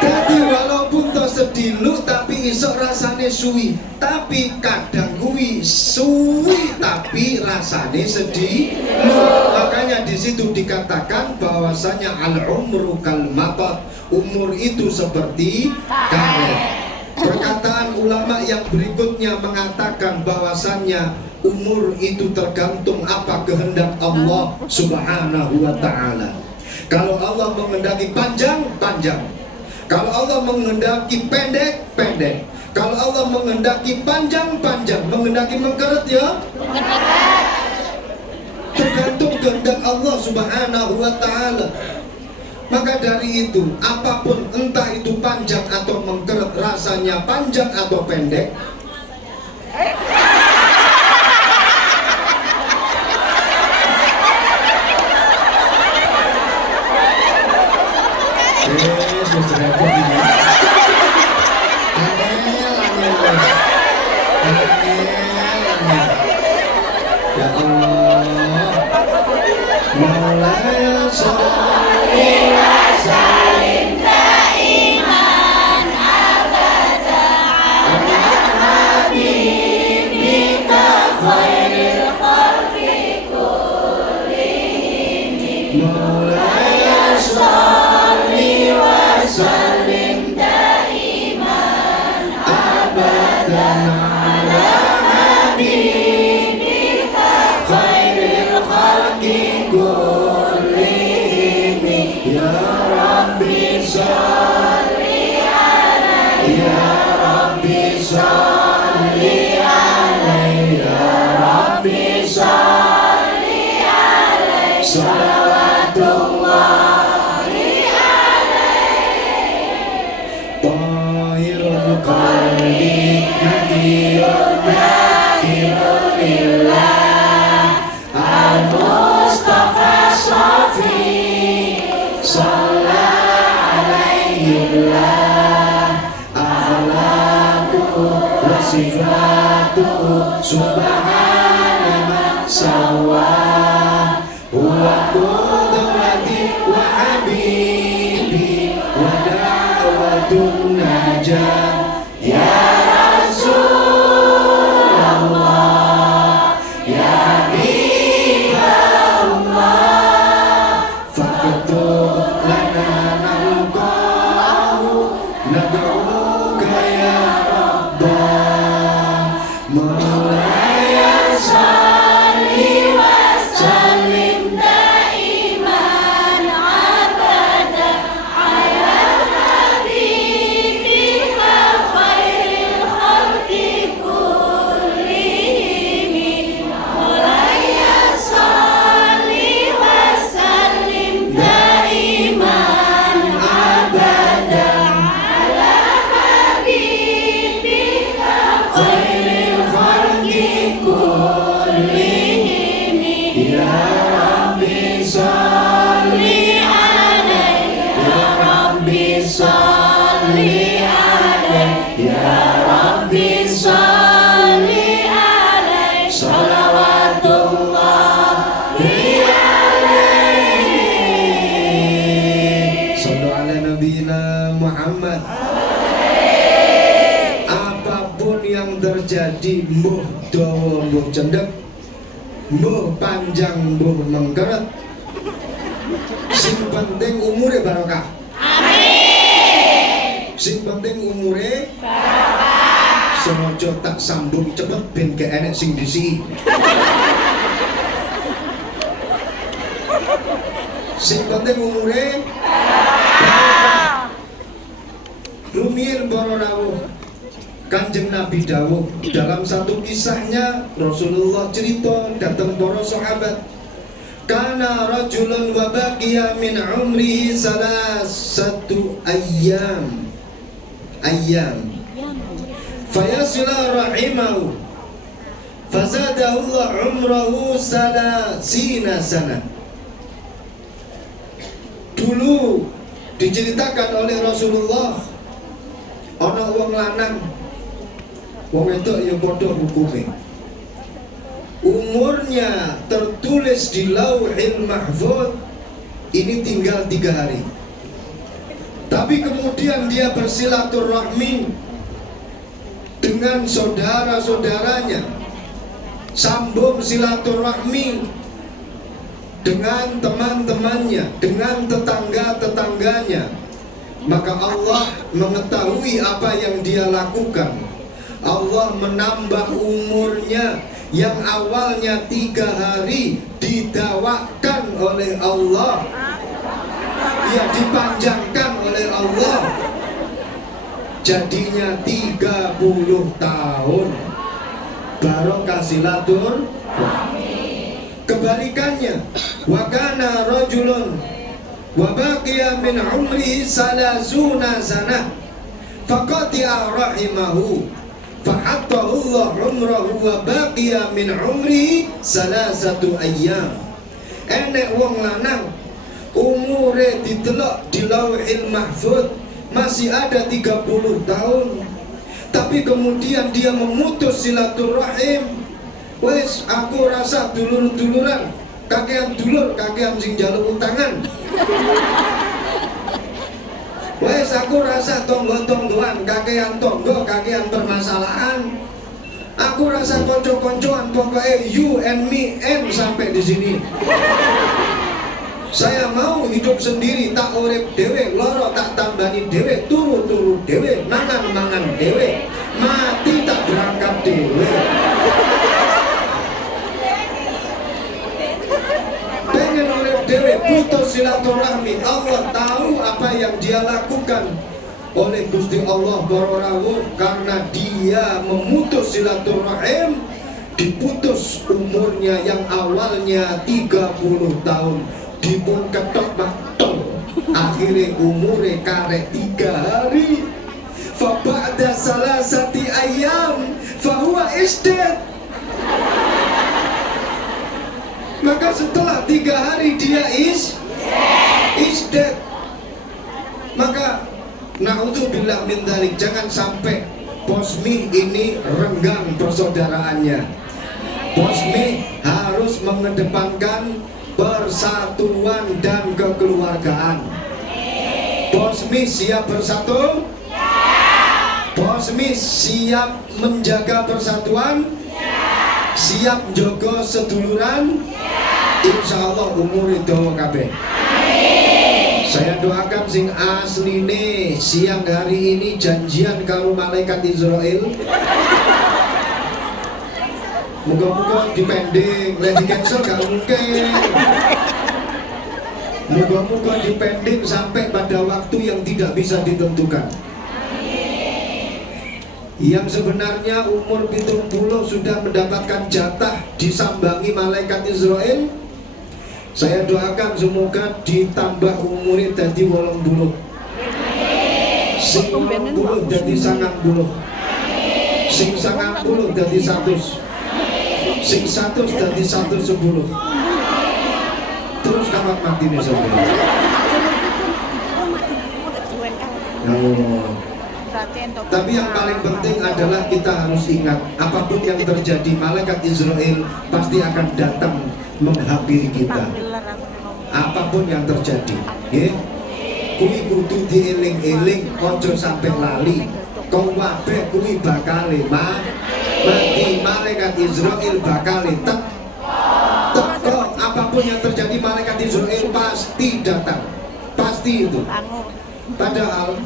Jadi walaupun to sedilu tapi isok rasane suwi. Tapi kadang kuwi suwi tapi rasane sedilu. Makanya di situ dikatakan bahwasanya al-umru kal matar. Umur itu seperti karet. Perkataan ulama yang berikutnya mengatakan bahwasannya umur itu tergantung apa kehendak Allah Subhanahu wa taala. Kalau Allah menghendaki panjang, panjang. Kalau Allah menghendaki pendek, pendek. Kalau Allah menghendaki panjang, panjang. Menghendaki mengkeret ya? Tergantung kehendak Allah Subhanahu wa taala. Maka dari itu, apapun entah itu panjang atau mengkeret, rasanya panjang atau pendek, ya Allah, Maulaya sholli wa sallim daiman abada ala habibika khairil khalqi kullihim. Maulaya sholli wa sallim daiman abadan ala habibika khairil khalqi kullihim. Ya Rabbi sholli alaihi, ya Rabbi sholli alaihi, ya Rabbi sholli alaihi, salawatullahi alaihi. Tahirul qalbi nadhirul dhakirul lillah al-Mustafa Shafi Salla alaihillah akhlaquhu wa sifatuhu subhana man sawwa huwa qudrati wa habibi wa da'watun najah. Ya Rasulullah, ya Habiballah, faktub lana nalqahu nad'uka ya Rabbah. Maulaya sholli wa sallim daiman abada ala habibika khairil khalqi kullihim. Maulaya sholli wa sallim daiman abada ala habibika khairil khalqi kullihim. Ya Rabbi sholli alaihi, ya Rabbi sholli alaihi, ya Rabbi sholli alaihi, salawatullahi alaihi. Sallu ala nabiyina Muhammad. Apapun yang terjadi, mbuh dawa mbuh cendek, mbuh panjang mbuh mengkeret, Sing penting umure barokah. Amin. Sing penting umure barokah. Semoga tak sambung cepet ben gak enek sing disi. Sing penting umure barokah. Rumiyin para rawuh, Kanjeng Nabi dawuh dalam satu kisahnya, Rasulullah cerita datang para sahabat, kana rajulun wa baqiya min umrihi salasatu ayyam fayasila rahimahu fazadahu Allah umrahu salasina sana. Dulu diceritakan oleh Rasulullah, ana wong lanang wong wedok ya padha hukume. Umurnya tertulis di Lauhil Mahfuz ini tinggal 3 hari. Tapi kemudian dia bersilaturahmi dengan saudara-saudaranya, sambung silaturahmi dengan teman-temannya, dengan tetangga-tetangganya. Maka Allah mengetahui apa yang dia lakukan. Allah menambah umurnya yang awalnya 3 hari didakwakan oleh Allah, ya dipanjangkan oleh Allah, jadinya 30 tahun. Barokah silatur. Kebalikannya, wa kana rajulun wa baqiya min umrihi salasuna sanah faqati'a rahimahu fahattahu Allah umrahu wa baqiya min umrihi salasatu ayyam. Enek wong lanang umure ditelok di Lauhil Mahfuz masih ada 30 tahun, tapi kemudian dia memutus silaturahim. Wes aku rasa dulur-duluran, kakean dulur, kakean sing njaluk utangan. Wes aku rasa tonggo-tonggoan, kakean tonggo, kakean permasalahan. Aku rasa konco-koncoan, pokoknya you and me and sampai di sini. Saya mau hidup sendiri, tak urip dewe, loro tak tambani dewe, turu-turu dewe, mangan-mangan dewe, mati tak berangkat dewe. Pengen urip dewe, putus silaturahmi. Allah tahu apa yang dia lakukan. Oleh Gusti Allah para rawuh, karena dia memutus silaturahim, diputus umurnya yang awalnya 30 tahun. Dipun ketok maktol, akhirnya umure karek 3 hari. Fa ba'da salasati ayyam fahuwa isdad. Maka setelah 3 hari dia isdad. Maka na'udzubillah min dzalik, jangan sampai Posmi ini renggang persaudaraannya. Posmi harus mengedepankan persatuan dan kekeluargaan. Posmi siap bersatu? Posmi siap menjaga persatuan? Siap jaga seduluran? Insya Allah umur itu kabeh. Saya doakan sing asline siang hari ini janjian karo malaikat Israel. Moga-moga dipending, lagi cancel gak mungkin. Moga-moga dipending sampai pada waktu yang tidak bisa ditentukan. Yang sebenarnya umur 70 sudah mendapatkan jatah disambangi malaikat Israel. Saya doakan semoga ditambah umurnya jadi 80. Sing 80 jadi 90. Sing 90 jadi 100. Sing 100 dari 110. Terus kapan mati nih saudara? Tapi yang paling penting adalah kita harus ingat, apapun yang terjadi, malaikat Israel pasti akan datang menghampiri kita. Apapun yang terjadi, ya. Kuwi kudu dieling-eling, ojo sampai lali. Kau wabeh kuwi bakale mati, malaikat Israel bakal teko. Apapun yang terjadi, malaikat Israel pasti pasti datang, pasti itu. Bangun. Padahal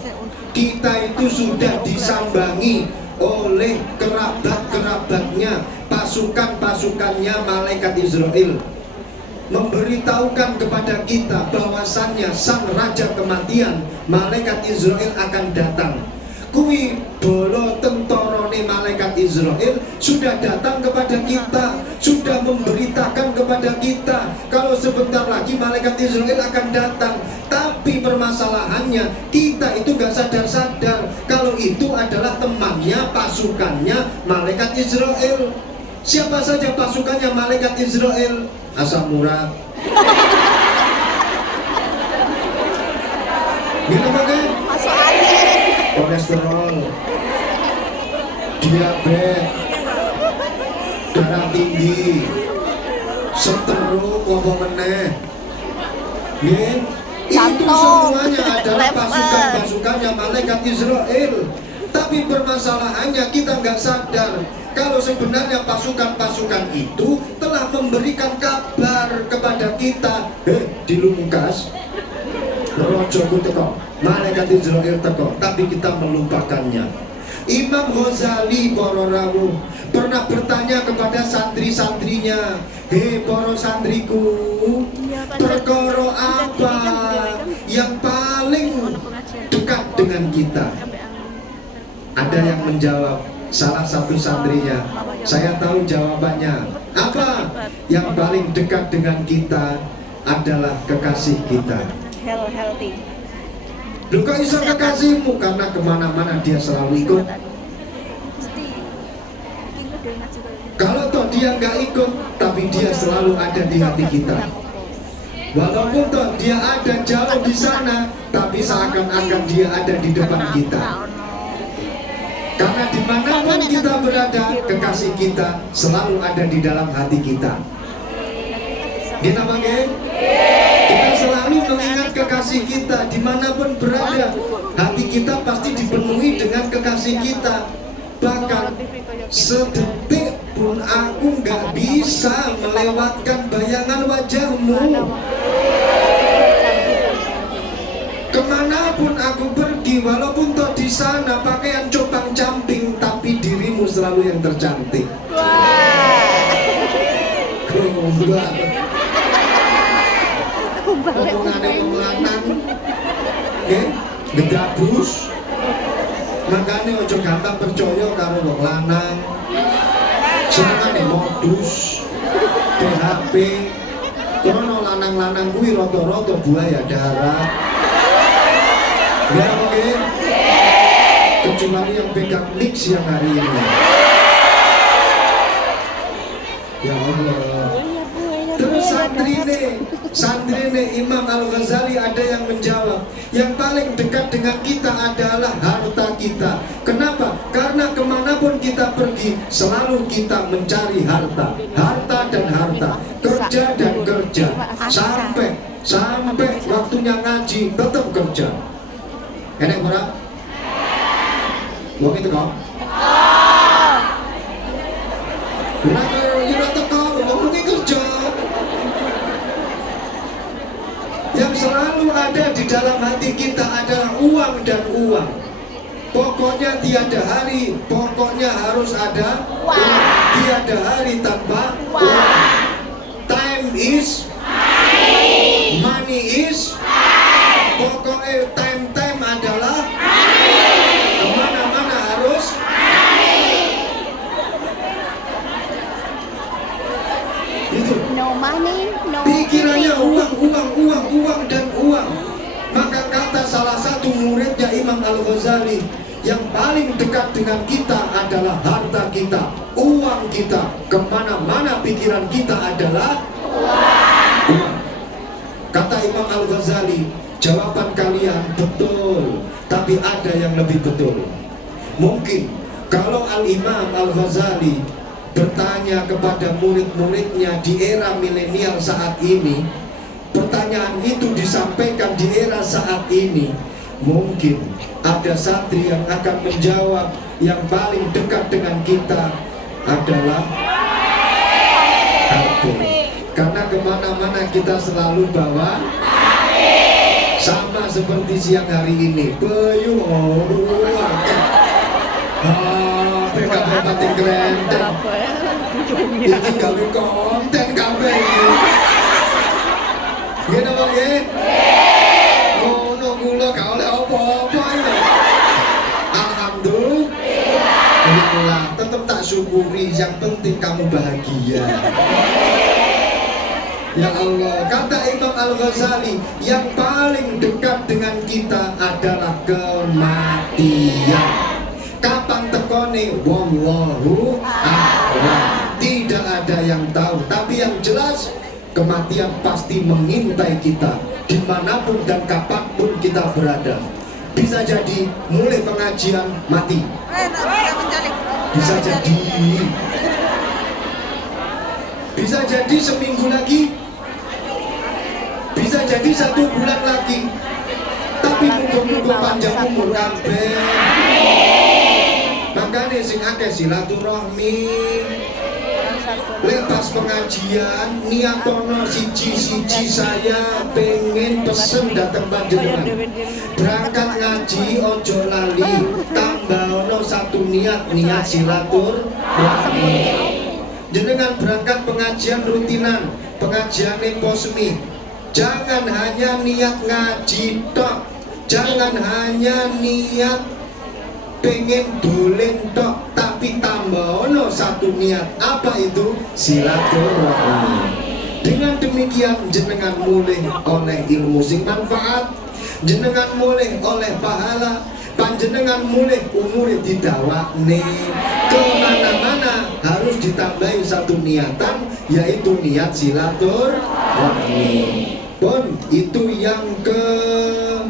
kita itu sudah disambangi oleh kerabat-kerabatnya, pasukan-pasukannya malaikat Israel, memberitahukan kepada kita bahwasannya sang raja kematian malaikat Israel akan datang. Kui bolo tentorone malaikat Israel sudah datang kepada kita, sudah memberitakan kepada kita kalau sebentar lagi malaikat Israel akan datang. Tapi permasalahannya kita itu gak sadar-sadar kalau itu adalah temannya, pasukannya malaikat Israel. Siapa saja pasukannya malaikat Israel? Asam urat, gila pakai Masuk angin. kolesterol, diabetes, darah tinggi, stroke, apa meneh. Nggih, itu Jantung, semuanya adalah lever. pasukan-pasukannya malaikat Israel. Tapi permasalahannya kita nggak sadar kalau sebenarnya pasukan-pasukan itu telah memberikan kabar kepada kita, di Lukas rojoku teko, malaikat Israel teko, tapi kita melupakannya. Imam Ghazali para rawuh pernah bertanya kepada santri-santrinya, para santriku, perkara apa yang paling dekat dengan kita? Ada yang menjawab, salah satu santrinya, saya tahu jawabannya. Apa? Yang paling dekat dengan kita adalah kekasih kita. Healthy. Lu kok iso kekasihmu? Karena kemana-mana dia selalu ikut. Kalau toh dia nggak ikut, tapi dia selalu ada di hati kita. Walaupun toh dia ada jauh di sana, tapi seakan-akan dia ada di depan kita. Karena dimanapun kita berada, kekasih kita selalu ada di dalam hati kita. Kita pakai? Kita selalu mengingat kekasih kita dimanapun berada. Hati kita pasti dipenuhi dengan kekasih kita. Bahkan sedetik pun aku nggak bisa melewatkan bayangan wajahmu. Kemanapun aku pergi, walaupun toh di sana pakaian copang camping, tapi dirimu selalu yang tercantik. Gombal. Omongane wong lanang, nggih, gedabus. Makane ojo gampang percaya karo wong lanang. Senengane modus, PHP. Krono lanang-lanang kuwi rata-rata buaya darat. Ya mungkin, kecuali yang pegang mic yang hari ini. Ya Allah. Terus santrine Imam Al-Ghazali ada yang menjawab, yang paling dekat dengan kita adalah harta kita. Kenapa? Karena kemanapun kita pergi, selalu kita mencari harta, harta dan harta, kerja dan kerja, sampai waktunya ngaji tetap kerja. Enak ora? Wong itu kok? Kenapa ora teko? Wong iki kerja. Yang selalu ada di dalam hati kita adalah uang dan uang. Pokoknya tiada hari, pokoknya harus ada uang. Tiada hari tanpa uang. Time is money is. Pokoknya time adalah kemana-mana harus itu. No money, no Pikirannya uang dan uang. Maka kata salah satu muridnya Imam Al-Ghazali, yang paling dekat dengan kita adalah harta kita, uang kita. Kemana-mana pikiran kita adalah uang. Kata Imam Al-Ghazali, jawaban kalian betul, tapi ada yang lebih betul. Mungkin kalau Al-Imam Al-Ghazali bertanya kepada murid-muridnya di era milenial saat ini, pertanyaan itu disampaikan di era saat ini, mungkin ada santri yang akan menjawab yang paling dekat dengan kita adalah HP. Karena kemana-mana kita selalu bawa Sama seperti siang hari ini. Bayu PKB pati krenteng. Iki gawe konten kabeh iki. Nggih napa nggih? Ngono kula gak oleh apa-apa iki. Alhamdulillah, tetap tak syukuri, yang penting kamu bahagia. Ya Allah, kata Imam Al-Ghazali, yang paling dekat dengan kita adalah kematian. Kapan tekone? Wallahu a'lam. Tidak ada yang tahu, tapi yang jelas kematian pasti mengintai kita dimanapun dan kapanpun kita berada. Bisa jadi mulai pengajian mati, bisa jadi seminggu lagi, bisa jadi 1 bulan lagi. Tapi muga-muga panjang umur kabeh. Makanya sing akeh silaturahmi, lepas pengajian niatono siji-siji saya pengen pesen datang panjenengan. Berangkat ngaji ojo lali, tambah ono 1 niat silaturahmi. Jenengan berangkat pengajian rutinan, pengajian posmi. Jangan hanya niat ngaji tok, jangan hanya niat pengen dolen tok, tapi tambah ono 1 niat. Apa itu? Silaturahmi. Dengan demikian jenengan mulai oleh ilmu sing manfaat, jenengan mulai oleh pahala, panjenengan mulai umur didawakne kemana-mana harus ditambahi 1 niatan, yaitu niat silaturahmi. Pun itu yang ketiga.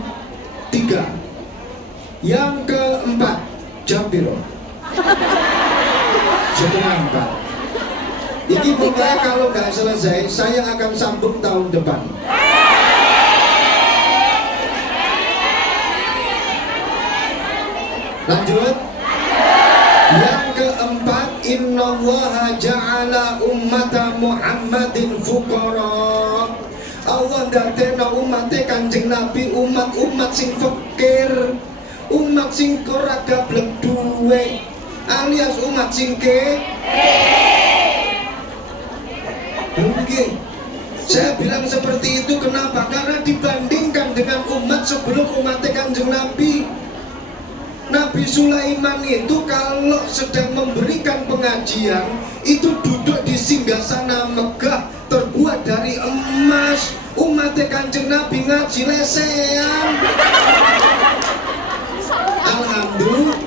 Yang keempat, jam piro? 3:30. Ini pokoknya kalau nggak selesai, saya akan sambung tahun depan. Lanjut. Yang keempat, innallaha ja'ala ummata Muhammadin fuqara. Allah ndadekno umate Kanjeng Nabi umat sing fakir, umat sing ora gablek duwe, alias umat sing mungkin. Saya bilang seperti itu kenapa? Karena dibandingkan dengan umat sebelum umatnya Kanjeng Nabi, Nabi Sulaiman itu kalau sedang memberikan pengajian itu duduk di singgasana megah terbuat dari emas. Umatnya Kanjeng Nabi ngaji lesehan. Alhamdulillah.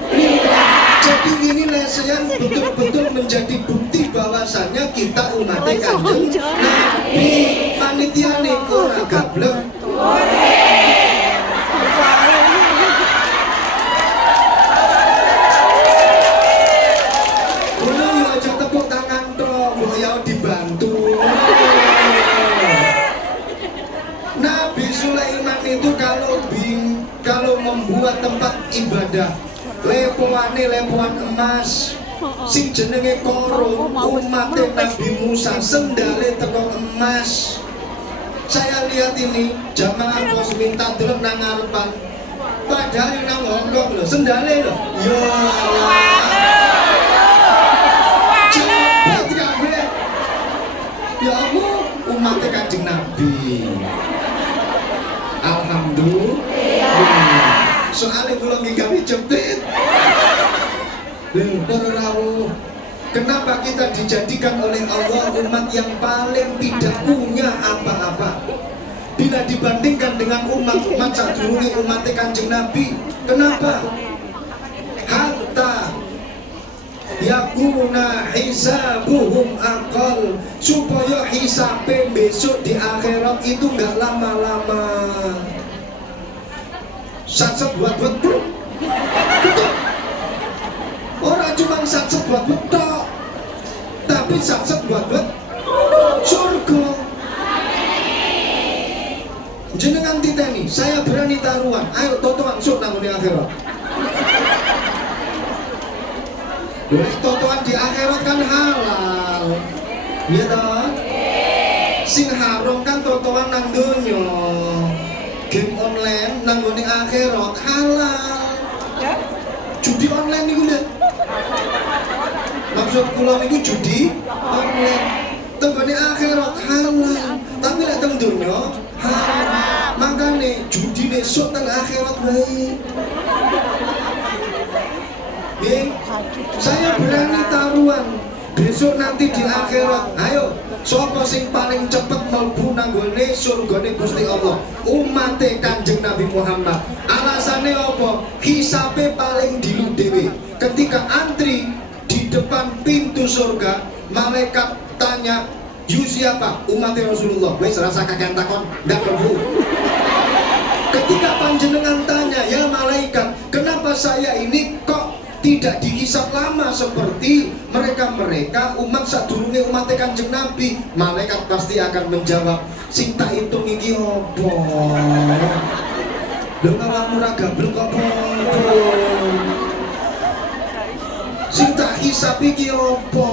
Jadi ini lesehan betul-betul menjadi bukti bahwasannya kita umatnya Kanjeng Nabi. Panitia niku ora gablek. Nabi Sulaiman itu kalau membuat tempat ibadah, lepoan emas, sing jenenge koro, umatnya Nabi Musa sendale teko emas. Saya lihat ini jamaah bos minta delok nang ngarepan, padahal nang Hongkong lho, sendale lho. Ya Allah. Ya Allah, umatnya Kanjeng Nabi. Alhamdulillah. Soalnya kula gawe jepit. Para rawuh, kenapa kita dijadikan oleh Allah umat yang paling tidak punya apa-apa? Bila dibandingkan dengan umat-umat sadurunge umatnya Kanjeng Nabi, kenapa? Hatta yakuna hisabuhum aqal, supaya hisabe besok di akhirat itu nggak lama-lama. Satset buat bro, betul. Orang cuma satset buat betok, tapi satset buat surga. Jenengan titeni, saya berani taruhan. Ayo totoan sur nang di akhirat. Boleh totoan di akhirat kan halal, iya toh? Sing haram kan totoan nang donya. game online nanggone akhirat halal. Judi online niku lho. Maksud kula niku judi online. Tenggone akhirat halal, tapi lek teng donya haram. Makane judi besok teng akhirat wae. Nggih, saya berani taruhan besok nanti di akhirat. Ayo, sapa sing paling cepet mlebu nanggone surgane Gusti Allah? Umate Kanjeng Nabi Muhammad. Alasane apa? Hisabe paling dilu dhewe. Ketika antri di depan pintu surga, malaikat tanya, "You siapa?" Umat Rasulullah. Wis rasa kakek takon, ndak mlebu. Ketika panjenengan tanya, "Ya malaikat, kenapa saya ini kok tidak dihisap lama seperti mereka-mereka umat sadurunge umat Kanjeng Nabi?" Malaikat pasti akan menjawab, "Sing tak hitung iki opo? Lho awakmu ra gablek opo? Sing tak hisap iki opo?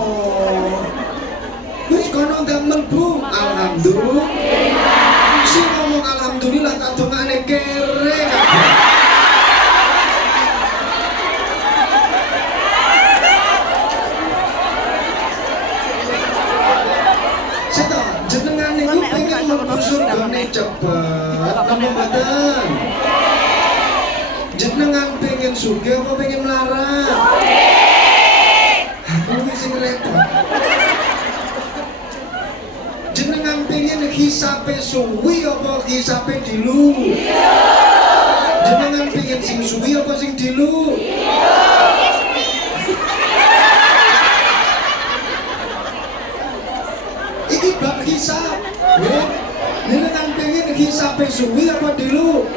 Wis kono ndak mlebu." Alhamdulillah. Sing ngomong alhamdulillah tak dongane kere kabeh. Seto, jenengan niku pengen mlebu surgane cepet napa mboten? Jenengan pengen sugih apa pengen melarat? Aku wis sing repot. Jenengan pengen hisape suwi apa hisape dilu? Jenengan pengen sing suwi apa sing dilu? Iki bab hisap. Jenengan pengen hisape suwi apa dilu?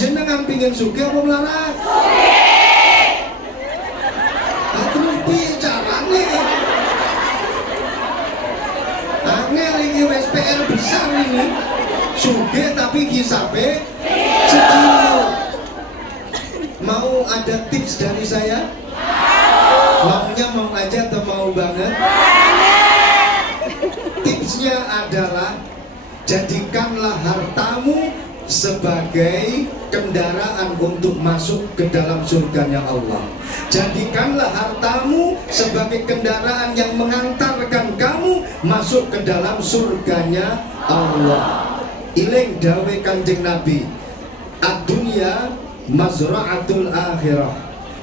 Jenengan pengen sugih apa melarat? Nah, terus piye carane? Angel iki wis PR besar ini. Sugih tapi hisabe sedino. Mau ada tips dari saya? Maunya mau aja atau mau banget? Tipsnya adalah jadikanlah hartamu sebagai kendaraan untuk masuk ke dalam surganya Allah. Jadikanlah hartamu sebagai kendaraan yang mengantarkan kamu masuk ke dalam surganya Allah. Iling dawe Kanjeng Nabi, ad-dunya mazra'atul akhirah.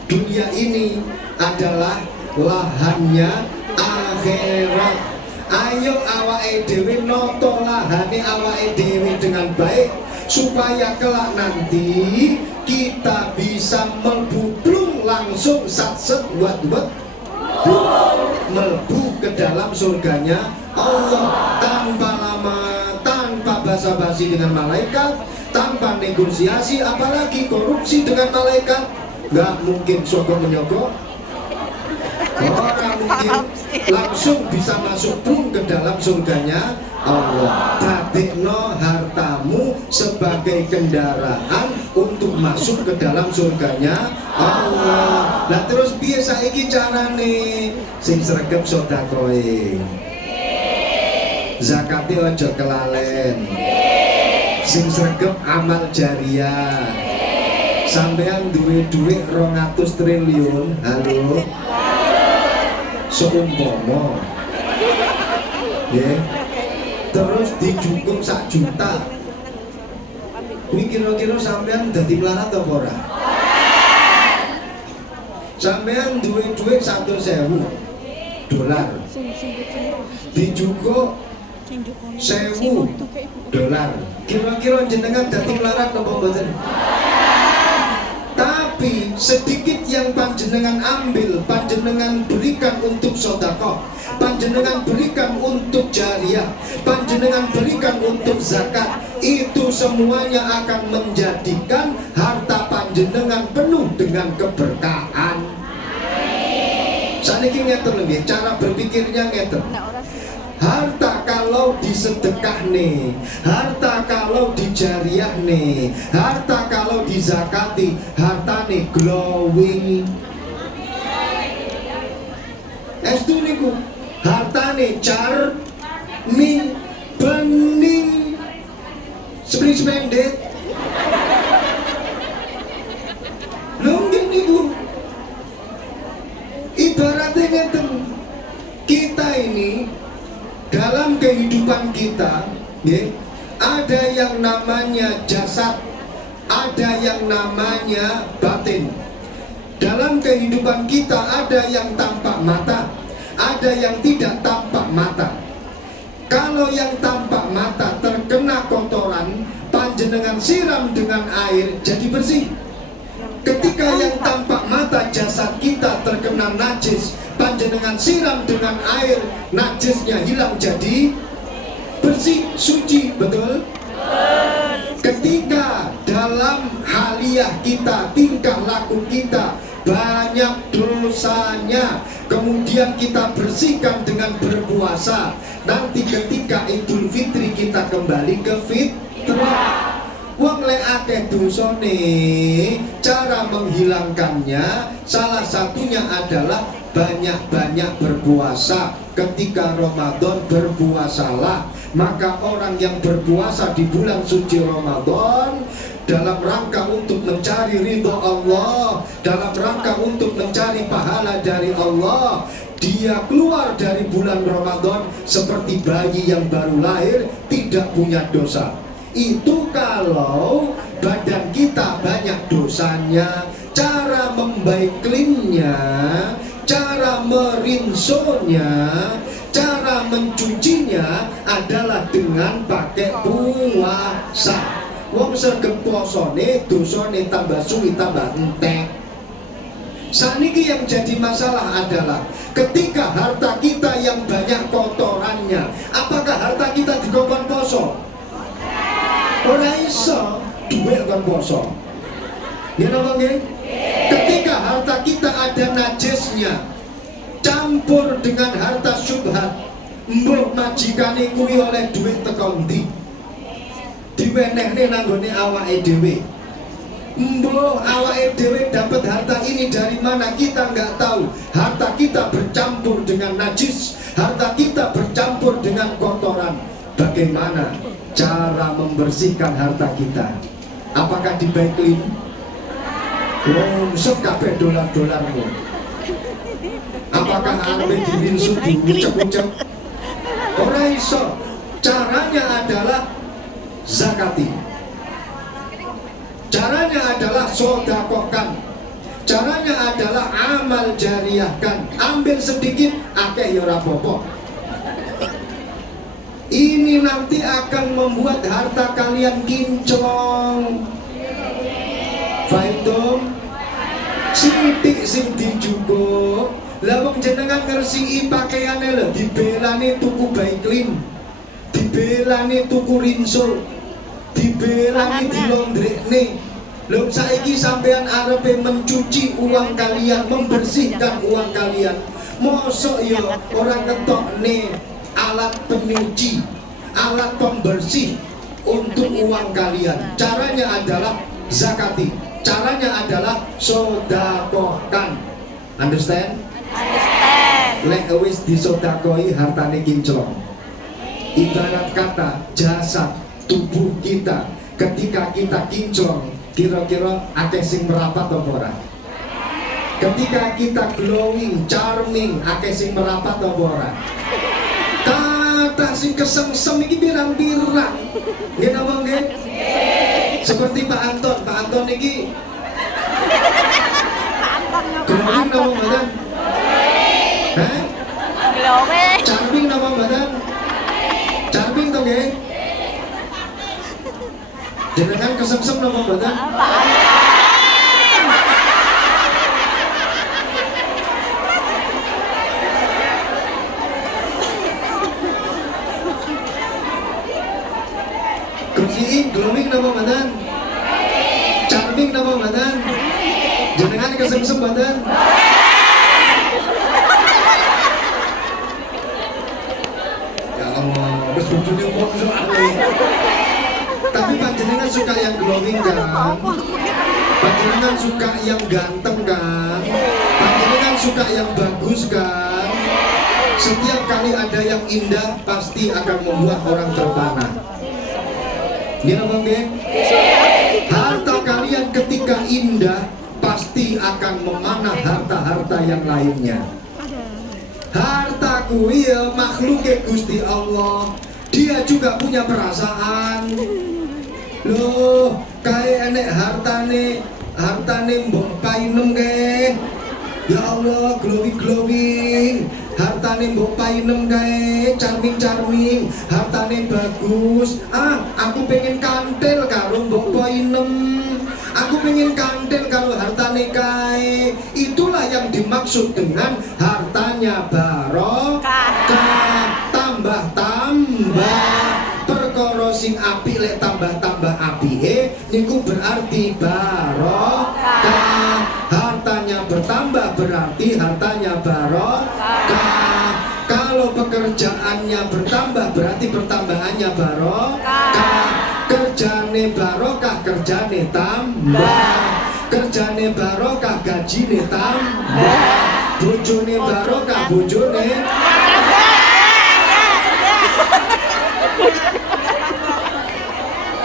Dunia ini adalah lahannya akhirat. Ayo awake dhewe noto lahane awake dhewe dengan baik supaya kelak nanti kita bisa melbublung langsung satset buat melbu ke dalam surganya Allah tanpa lama, tanpa basa-basi dengan malaikat, tanpa negosiasi, apalagi korupsi dengan malaikat. Nggak mungkin sogok menyogok, orang mungkin langsung bisa masuk pun ke dalam surganya Allah. Dadekno hartamu sebagai kendaraan untuk masuk ke dalam surganya Allah. Nah terus piye saiki carane? Sing sregep sedekahe, zakate aja kelalen, sing sregep amal jariah. Sampean duwe duit 200 triliun, halo, seumpama terus dijukung 1 juta, kuwi kira-kira sampean dadi melarat apa ora? Sampean duwe duit 100.000 dolar, dijukuk 1.000 dolar, kira-kira jenengan dadi melarat apa mboten? Tapi sedikit yang panjenengan ambil, panjenengan berikan untuk sedekah, panjenengan berikan untuk jariah, panjenengan berikan untuk zakat, itu semuanya akan menjadikan harta panjenengan penuh dengan keberkahan. Saniki ngeten lho, cara berpikirnya ngeten. Harta kalau disedekah nih, harta kalau dijariah nih, harta kalau dizakati, harta nih glowing. Estu niku, harta nih charming, bening. Seperti wis pendek. Lho ngene niku. Ibaratnya ngeten. Kita ini dalam kehidupan kita, ya, ada yang namanya jasad, ada yang namanya batin. Dalam kehidupan kita ada yang tampak mata, ada yang tidak tampak mata. Kalau yang tampak mata terkena kotoran, panjenengan siram dengan air jadi bersih. Ketika yang tampak mata jasad kita terkena najis, panjenengan siram dengan air, najisnya hilang jadi bersih, suci, betul? Ketika dalam haliah kita, tingkah laku kita banyak dosanya, kemudian kita bersihkan dengan berpuasa, nanti ketika Idul Fitri kita kembali ke fitrah. Wong lek akeh dosane, cara menghilangkannya salah satunya adalah banyak-banyak berpuasa. Ketika Ramadan berpuasalah. Maka orang yang berpuasa di bulan suci Ramadan dalam rangka untuk mencari ridho Allah, dalam rangka untuk mencari pahala dari Allah, dia keluar dari bulan Ramadan seperti bayi yang baru lahir, tidak punya dosa. Itu kalau badan kita banyak dosanya. Cara membaiklinnya, cara merinsonya, cara mencucinya adalah dengan pakai puasa. Wong sregep posone dosane tambah suwi tambah entek. Saniki yang jadi masalah adalah ketika harta kita yang banyak kotorannya, apakah harta kita dikongkon poso? Ora iso, duwe kon poso. Ya napa nggih? Ketika harta kita ada najisnya, campur dengan harta syubhat, mbok majikane kuwi oleh duit teko ndi? Diwenehne nanggone awake dhewe. Mbok awake dhewe dapat harta ini dari mana kita nggak tahu. Harta kita bercampur dengan najis, harta kita bercampur dengan kotoran. Bagaimana cara membersihkan harta kita? Apakah dibaiklin? Sok kabeh dolar-dolarmu. Apakah arep dirinsu diucap-ucap? Ora iso. Caranya adalah zakati. Caranya adalah sodakokan. Caranya adalah amal jariyahkan. Ambil sedikit, akeh ya ora apa-apa. Ini nanti akan membuat harta kalian kinclong. Fahim? Sithik sing dijupuk. Lah wong jenengan ngersiki pakaiane lho, dibelani tuku baiklin, dibelani tuku rinso, dibelani dilondrekne. Lho saiki sampean arepe mencuci uang kalian, membersihkan uang kalian. Mosok ya orang ngetokne alat penyuci, alat pembersih untuk uang kalian. Caranya adalah zakati, caranya adalah sodakohkan. Understand? Understand. Lek wis disodakoi hartane kinclong. Ibarat kata jasad tubuh kita ketika kita kinclong, kira-kira akeh sing merapat apa ora? Ketika kita glowing, charming, akeh sing merapat apa ora? Kata sing kesengsem iki pirang-pirang. Nggih napa nggih? Seperti Pak Anton iki glowing napa mboten? Hah? Glowing. Charming napa mboten? Charming to nggih? Jenengan kesengsem napa mboten? Kursiin glowing napa mboten? Charming napa mboten? Jenengan kesengsem mboten? Ya Allah, wis bojone wong soalé. Tapi panjenengan suka yang glowing kan? Panjenengan suka yang ganteng kan? Panjenengan suka yang bagus kan? Setiap kali ada yang indah pasti akan membuat orang terpana. Gini apa nggih? Harta kalian ketika indah pasti akan memanah harta-harta yang lainnya. Harta kuwi ya makhluknya Gusti Allah. Dia juga punya perasaan. Loh, kayak enek hartane mbok painem kae. Ya Allah, glowing. Hartane mbok painem kae, charming. Hartane bagus. Aku pengen kantil karo mbok painem. Aku pengen kantil kalau hartane kae. Itulah yang dimaksud dengan hartanya barokah. Tambah perkara sing apik lek tambah apike niku berarti barokah. Hartanya bertambah berarti hartanya barokah. Kalau pekerjaannya bertambah berarti pertambahannya barokah. Kerjane barokah, kerjane tambah. Kerjane barokah, gajine tambah. Bojone barokah, bojone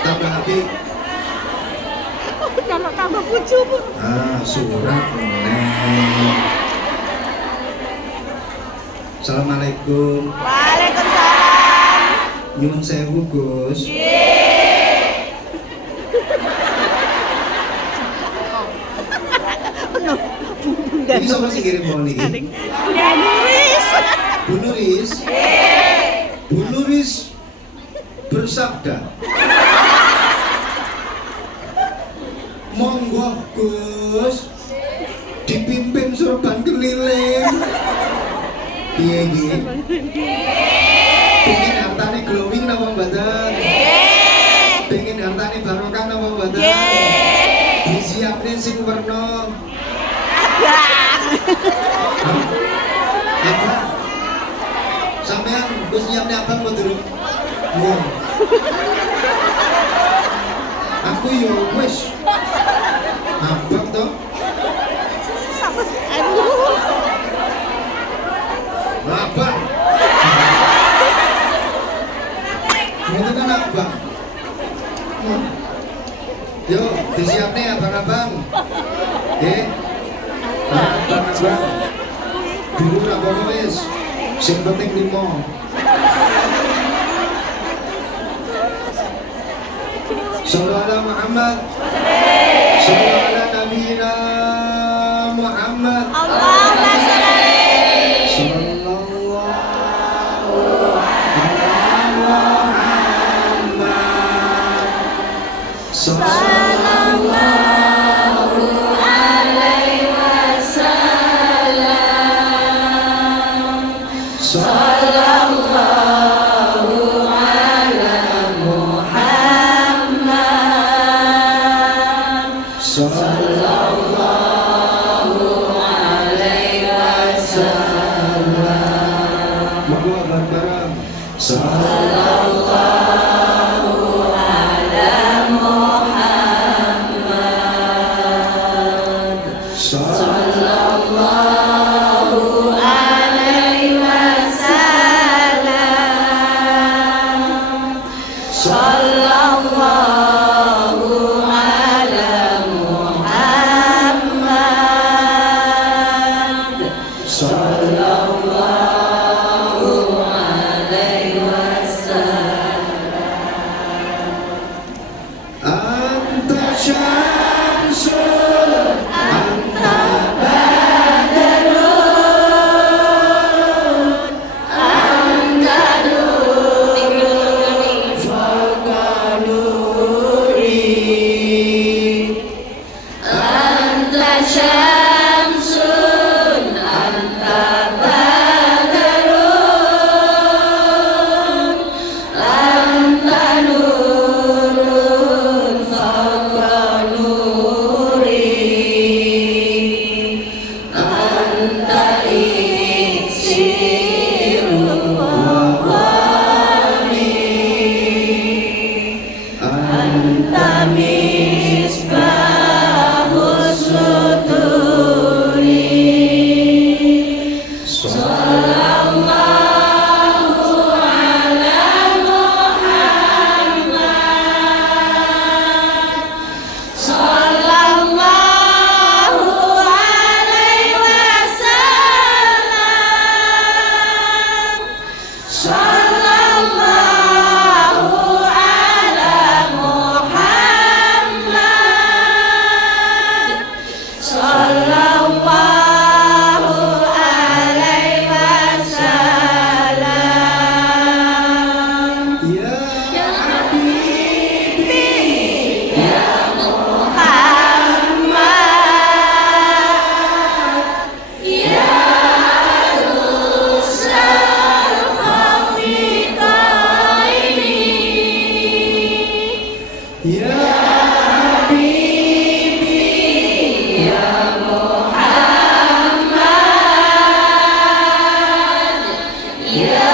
tambah apik. Kalau tambah bojomu. Surat meneh. Assalamualaikum. Waalaikumsalam. Nyuwun sewu, Gus. Ini sama sih kirim mau nih. Bu Nuris bersabda, monggo Gus dipimpin sorban keliling. Piye iki? Pengen hartane glowing napa mboten? Pengen hartane barokah napa mboten? Disiapne sing werna apa? Sampean wis nyiapne abang apa durung? Aku yo wis. Abang toh? Abang. Itu kan abang. Yo, disiapne abang-abang. Abang-abang. Dulu ra apa wis. Sing penting 5. Sallallahu alaihi Muhammad. Sallallahu ala nabiyina Muhammad. Allahumma shalli alaihi. Sallallahu ala Muhammad. Sallallahu alaihi wasallam. Sallallahu ala Muhammad. Sallallahu alaihi wasallam. Monggo bareng-bareng. Sallallahu ala Muhammad. Sallallahu alaihi wasallam. Sallallahu ala Muhammad. Sallallahu alaihi wasallam. Ya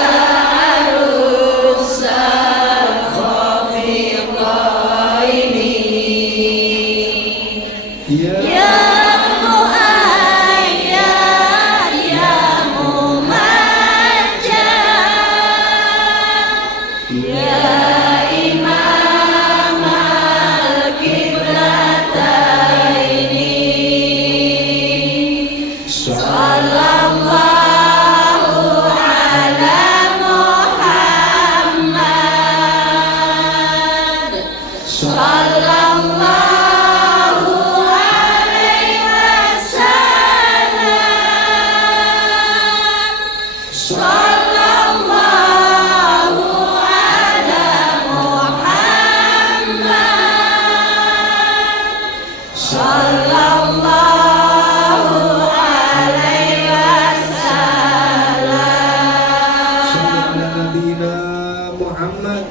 Muhammad.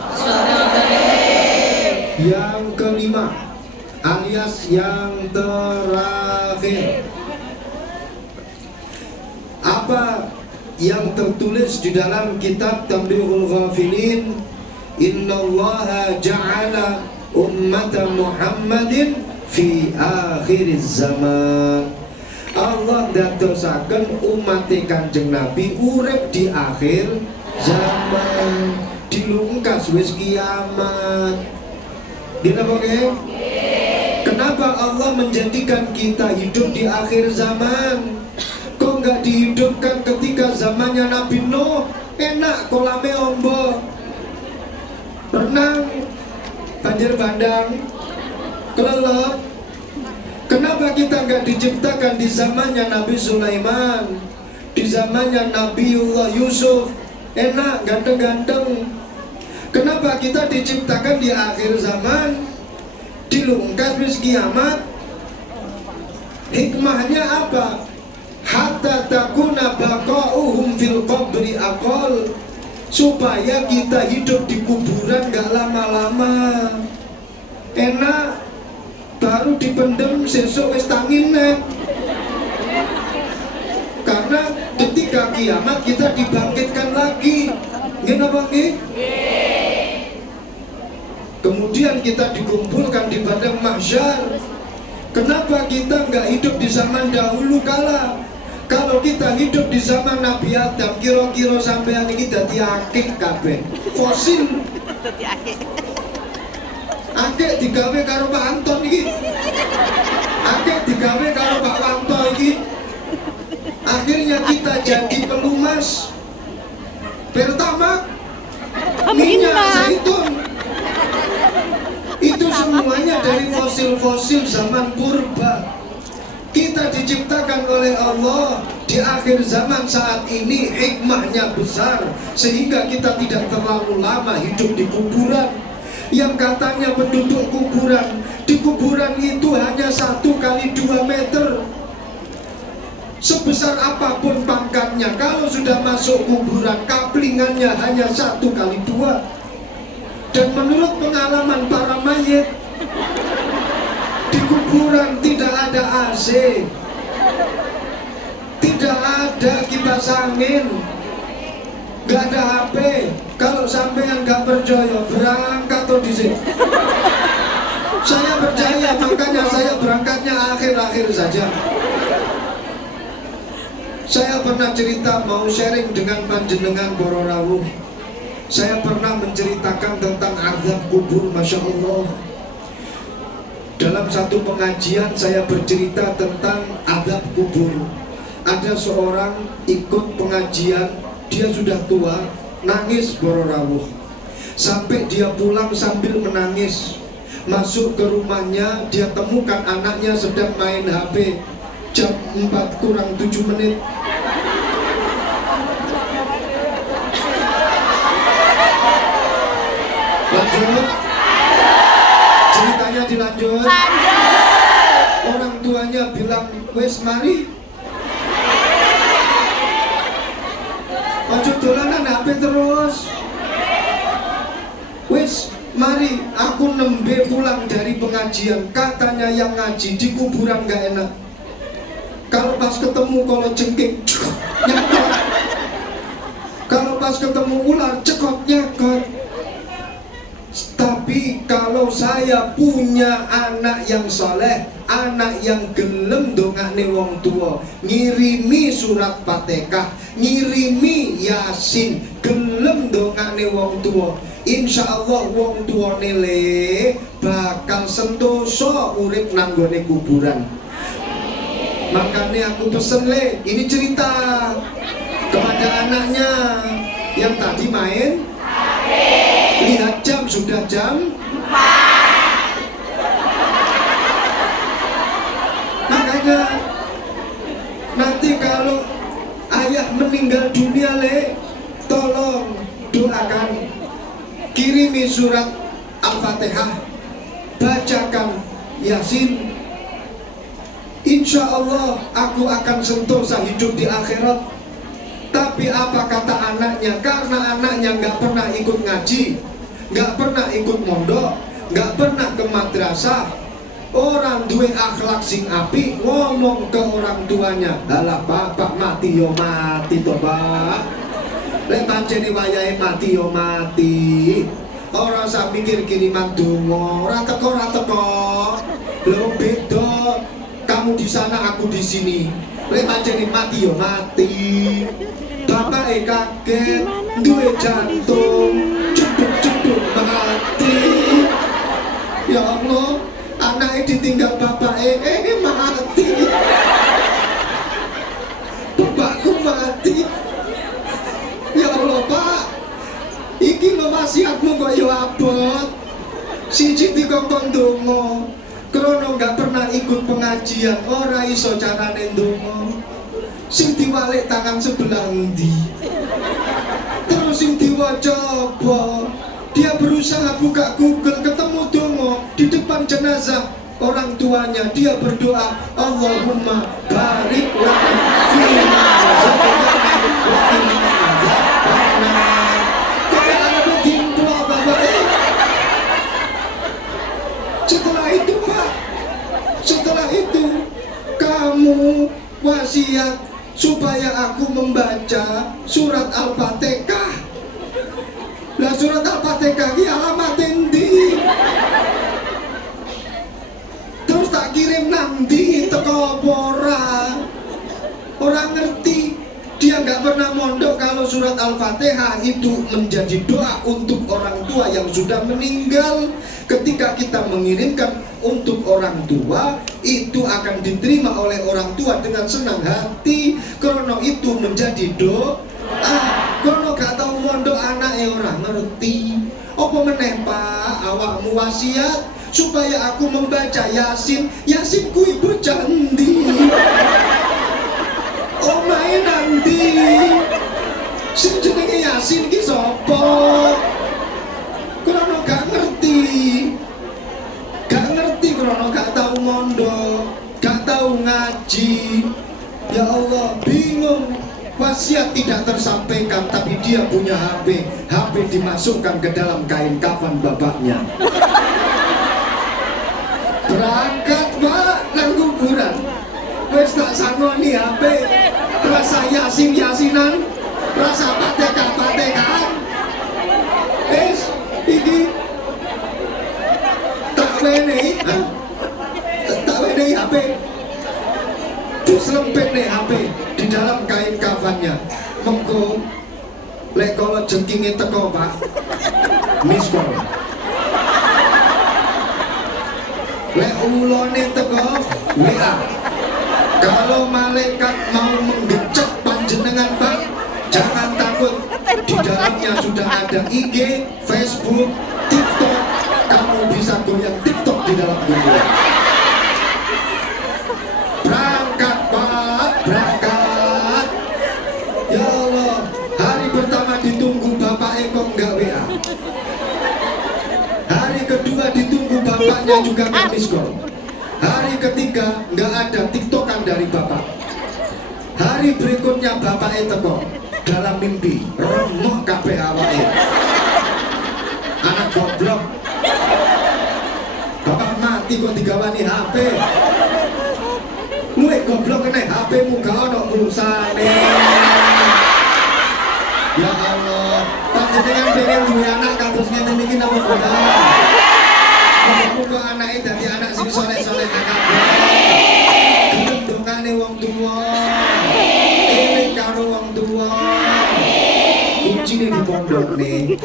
Yang kelima alias yang terakhir, apa yang tertulis di dalam kitab Tambighul Ghafilin, innallaha ja'ala ummata Muhammadin fi akhir zaman. Allah ndadosaken umat Kanjeng Nabi urip di akhir zaman, dilungkas wis kiamat. Kenapa Kenapa Allah menjadikan kita hidup di akhir zaman? Kok nggak dihidupkan ketika zamannya Nabi Nuh? Enak kolame ombak, renang, banjir bandang, kelelep. Kenapa kita nggak diciptakan di zamannya Nabi Sulaiman, di zamannya Nabiullah Yusuf? Enak, ganteng-ganteng. Kenapa kita diciptakan di akhir zaman, dilungkas wis kiamat? Hikmahnya apa? Hatta takuna baqa'uhum fil qabri aqal, supaya kita hidup di kuburan gak lama-lama. Enak, baru dipendem sesuk wis tangin nek. Karena ketika kiamat kita dibangkitkan lagi. Nggih napa nggih? Kemudian kita dikumpulkan di padang mahsyar. Kenapa kita nggak hidup di zaman dahulu kala? Kalau kita hidup di zaman Nabi Adam, kira-kira sampean iki dadi akeh kabeh. Fosil. Akeh digawe karo Pak Anton iki. Akeh digawe karo Pak Wanto iki. Akhirnya kita jadi pelumas, pertamax, minyak zaitun. Itu semuanya dari fosil-fosil zaman purba. Kita diciptakan oleh Allah di akhir zaman saat ini, hikmahnya besar, sehingga kita tidak terlalu lama hidup di kuburan. Yang katanya penduduk kuburan, di kuburan itu hanya 1x2 meter. Sebesar apapun pangkatnya, kalau sudah masuk kuburan, kaplingannya hanya 1x2. Dan menurut pengalaman para mayit, di kuburan tidak ada AC, tidak ada kipas angin, gak ada HP. Kalau sampean gak percaya, berangkat atau di sini. Saya percaya, makanya saya berangkatnya akhir-akhir saja. Saya pernah cerita, mau sharing dengan panjenengan para rawuh. Saya pernah menceritakan tentang azab kubur, Masya Allah. Dalam satu pengajian saya bercerita tentang azab kubur. Ada seorang ikut pengajian, dia sudah tua, nangis para rawuh. Sampai dia pulang sambil menangis. Masuk ke rumahnya, dia temukan anaknya sedang main HP. Jam 4 kurang 7 menit. Lanjut. Ceritanya dilanjut. Orang tuanya bilang, wes mari, ojo dolanan HP terus. Wes mari, aku nembe pulang dari pengajian. Katanya yang ngaji di kuburan gak enak. Kalau pas ketemu kalau jengking, nyata. Kalau pas ketemu ular cekot nyekot. Tapi kalau saya punya anak yang soleh, anak yang gelem dongane wong tua, ngirimi surat Fatihah, ngirimi Yasin, gelem dongane wong tua, insya Allah wong tua nile bakal sentoso urip nanggone kuburan. Makanya aku pesen le, ini cerita kepada anaknya yang tadi main. Lihat jam, sudah jam 4. Makanya nanti kalau ayah meninggal dunia le, tolong doakan, kirimi surat Al-Fatihah, bacakan Yasin. Insya Allah aku akan sentosa hidup di akhirat. Tapi apa kata anaknya? Karena anaknya nggak pernah ikut ngaji, nggak pernah ikut mondok, nggak pernah ke madrasah. Orang duwe akhlak sing api, ngomong ke orang tuanya, "Alah bapak mati yo mati to, Pak. Lek pancene wayahe mati yo mati. Ora usah mikir kiriman donga, ora teko lho beda. Kamu di sana, aku di sini. Lek pancene mati yo mati." Bapak kaget, duwe jantung, ceduk-ceduk mati. Ya Allah, anaknya ditinggal bapak mati. Bapakku mati. Ya Allah Pak, iki lo wasiatmu kok yo abot. Siji dikongkon donga, krono gak pernah ikut pengajian, ora iso carane donga. Sing diwalik tangan sebelah endi? Terus sing diwaca apa? Dia berusaha buka Google, ketemu donga di depan jenazah orang tuanya. Dia berdoa, Allahumma barik lana fima razaqtana wa qina adzabannar. Kok ana dimplo bapak? Setelah itu Pak, setelah itu kamu wasiat supaya aku membaca surat Al-Fatihah. Lah surat Al-Fatihah ki alamat endi? Terus tak kirim nanti teko ora? Orang ngerti. Dia nggak pernah mondok kalau surat Al-Fatihah itu menjadi doa untuk orang tua yang sudah meninggal. Ketika kita mengirimkan untuk orang tua, itu akan diterima oleh orang tua dengan senang hati. Karena itu menjadi doa. Karena gak tahu mondok anaknya orang ngerti. Apa meneh Pak, awakmu wasiat supaya aku membaca Yasin. Yasin kui bocah endi? Oh main nanti. Sing jenenge Yasin ki sapa? Karena gak ngerti. Gak ngerti karena gak tahu mondok, gak tahu ngaji. Ya Allah, bingung. Wasiat tidak tersampaikan, tapi dia punya HP. HP dimasukkan ke dalam kain kafan bapaknya. Berangkat Pak nang kuburan. Wis tak sangoni HP. Rasa Yasin-Yasinan, rasa Fatihah-Fatihahan. Wis iki tak wenehi HP. Diselempit nih HP di dalam kain kafannya. Mengko lek kalau jengkinge teko Pak, miss call. Lek ulone teko WA. Kalau malaikat mau menggecek panjenengan Pak, jangan takut. Di dalamnya sudah ada IG, Facebook, TikTok. Kamu bisa goyang TikTok di dalam Google. Berangkat Pak, berangkat. Ya Allah, hari pertama ditunggu Bapak Eko enggak WA. Hari kedua ditunggu bapaknya juga enggak miss call. Hari ketiga enggak ada TikTokan dari Bapak. Hari berikutnya Bapak teko dalam mimpi, remuk kabeh awake. Anak goblok. Bapak mati kok digawani HP. Luwih goblok kene HP-mu gak ono pulsane. Ya Allah. jenengan pengen duwe anak kados ngene iki napa mboten? Muga anake dadi anak sing saleh-saleh kabeh. Gelem dongane wong tuwa. Eling karo wong tuwa. Kuncine di pondokne.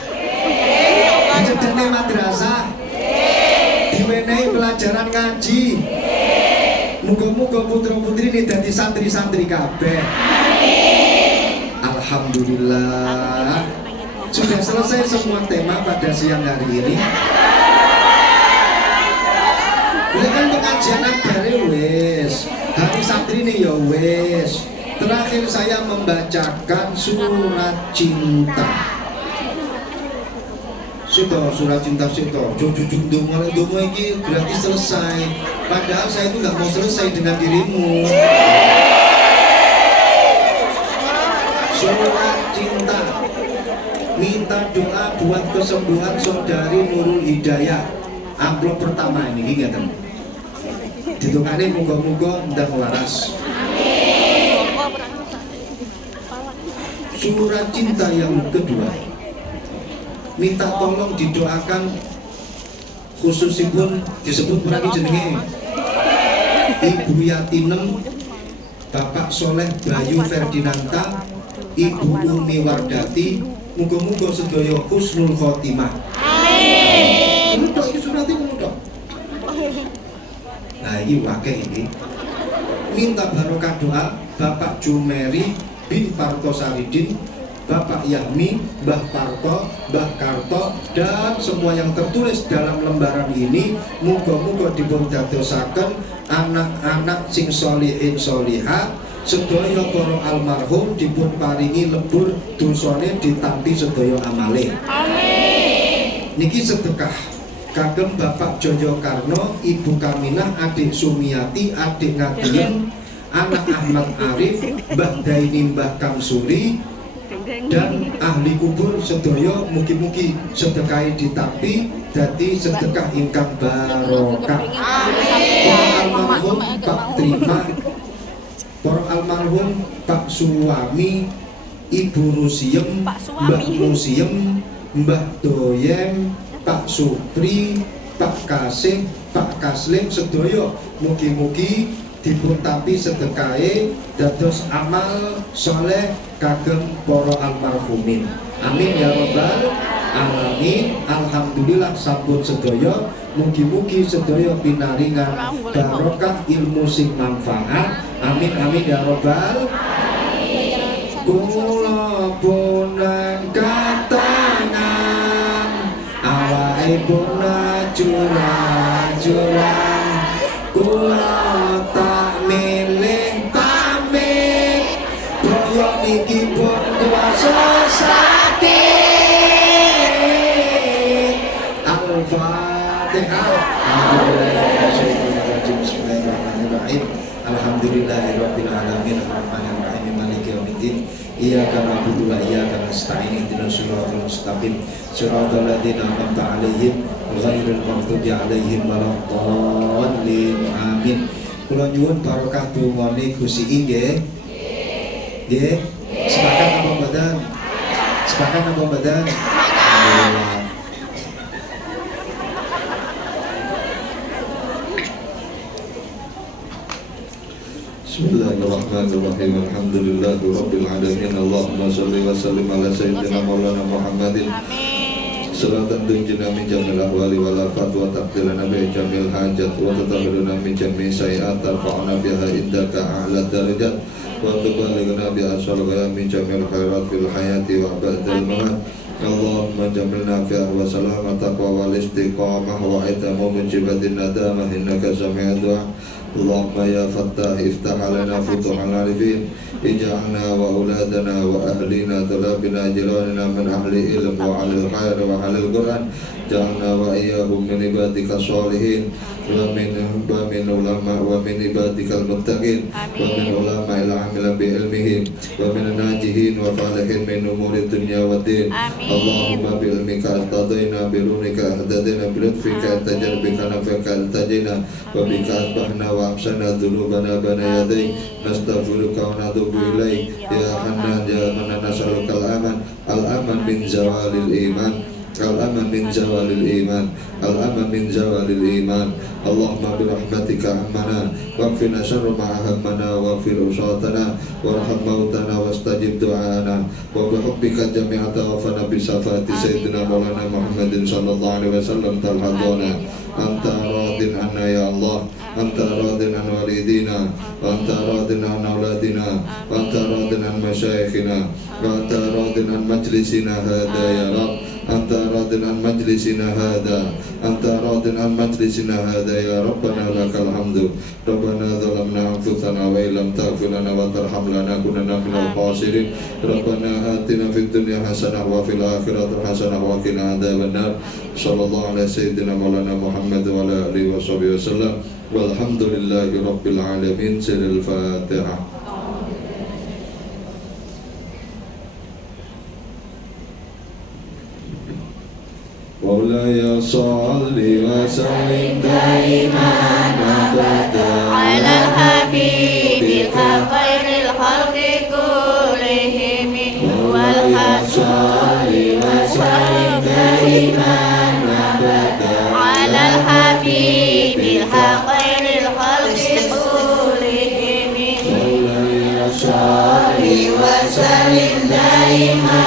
Dicedhene madrasah. Diwenehi pelajaran ngaji. Muga-muga putra-putri ini dadi santri-santri kabeh. Alhamdulillah. Sudah selesai semua tema pada siang hari ini. Kan pengajian akbare wis, hari santri ini ya wis. Terakhir saya membacakan surat cinta. Surat cinta sito. Jujur mulai dongo iki berarti selesai. Padahal saya itu nggak mau selesai dengan dirimu. Surat cinta. Minta doa buat kesembuhan saudari Nurul Hidayah. Amplop pertama ini ngeten. Ditungane muga-muga ndang waras. Surat cinta yang kedua. Minta tolong didoakan khususipun disebut mereka jenenge Ibu Yatinem, Bapak Soleh Bayu Ferdinanda, Ibu Umi Wardati, muga-muga sedaya husnul khotimah. Amin. Ini surat ini mudah. Nah ini wakil ini. Minta barokah doa Bapak Jumeri bin Parto Saridin, Bapak Yahmi, Mbah Parto, Mbah Karto, dan semua yang tertulis dalam lembaran ini muga-muga dipun dadosaken anak-anak sing solihin solihat, sedaya para almarhum dipun paringi lebur dosane ditampi sedaya amale. Amin. Niki sedekah kagem Bapak Joyo Karno, Ibu Kaminah, Adik Sumiati, Adik Ngadien, Anak Ahmad Arif, Mbah Daini, Mbah Kamsuri, dan ahli kubur sedaya mugi-mugi sedekahe ditampi dadi sedekah ingkang barokah. Para almarhum Pak Trima, para almarhum Pak Suwami, Ibu Rusiem, Mbah Rusiem, Mbah Doyem, Pak Supri, Pak Kasih, Pak Kaslim sedaya mugi-mugi dipun tampi sedekahe dados amal soleh kagem para almarhumin. Amin ya rabbal alamin. Alhamdulillah sampun sedaya, mugi-mugi sedaya pinaringan barokah ilmu sing manfaat. Amin amin ya rabbal alamin. Kula punan katangan awake puna curang-curang, kula tak milih pamit, boyo niki pun kuasa sakit. Al-Fatihah. Bismillahirrahmanirrahim. Alhamdulillahirabbil alamin arrahmanir rahim maliki yaumiddin. Iyyaka na'budu wa iyyaka nasta'in ihdinas siratal mustaqim siratal ladzina an'amta 'alaihim ghairil maghdubi 'alaihim waladdallin. Amin. Kula nyuwun barokah dongane Gusti nggih. Nggih. Sepakat apa mboten? Sepakat apa mboten? Alhamdulillah. Bismillahirrahmanirrahim. Alhamdulillahirabbil alamin. Allahumma shalli wa sallim ala sayyidina Maulana Muhammadin. Amin. Salatan tunjina min jamil ahwali wal afat wa taqdirana bi jamil hajat wa tatahhiruna min jami' sayiat tarfa'una biha indaka a'la darajat wa tuballighuna bi asal ghaya min jamil khairat fil hayati wa ba'dal mamat. Allahumma jamilna fi wa salamat taqwa wal istiqamah wa itamu mujibatin nadamah innaka sami'ud du'a. Allahumma ya Fattah iftah alana futuhal arifin, ij'alna wa auladana wa ahlina talabina jiranina min ahli ilm wa alil khair wa alil Quran, ja'alna wa iyyahum min ibadika sholihin wa min ulama wa min ibadikal muttaqin wa min ulama ila amila bi ilmihim wa min najihin wa falihin min umuri dunya wa din. Allahumma bi ilmika astadaina bi runika ahdadina bi lutfika tajarbika nafika tajina wa bika asbahna wa وأمسنا ذنوبنا بين يديك نستغفرك ونتوب إليك يا حنان يا منان نسألك الأمن من زوال الإيمان الأمن من زوال الإيمان الأمن من زوال الإيمان اللهم برحمتك عمنا واكفنا شر ما أهمنا واغفر عصاتنا وارحم موتنا واستجب دعاءنا وبحبك جميع توفنا بشفاعة سيدنا مولانا محمد صلى الله عليه وسلم تلحظنا أنت راض عنا يا الله أنت راض عن والدينا وأنت راض عن أولادنا وأنت راض عن مشايخنا وأنت راض عن مجلسنا هذا يا رب أنت راض عن مجلسنا هذا أنت راض عن مجلسنا هذا يا ربنا لك الحمد ربنا ظلمنا أنفسنا وإن لم تغفر لنا وترحم لنا كنا من الخاسرين ربنا آتنا في الدنيا حسنة وفي الآخرة حسنة وقنا عذاب النار صلى الله على سيدنا مولانا محمد وعلى آله وصحبه وسلم والحمد لله رب العالمين سر الفاتحة. مولاي صل وسلم دائما أبدا على الحبيب خير الخلق كلهم صل وسلم دائما أبدا على الحبيب خير الخلق كلهم مولاي صل وسلم دائما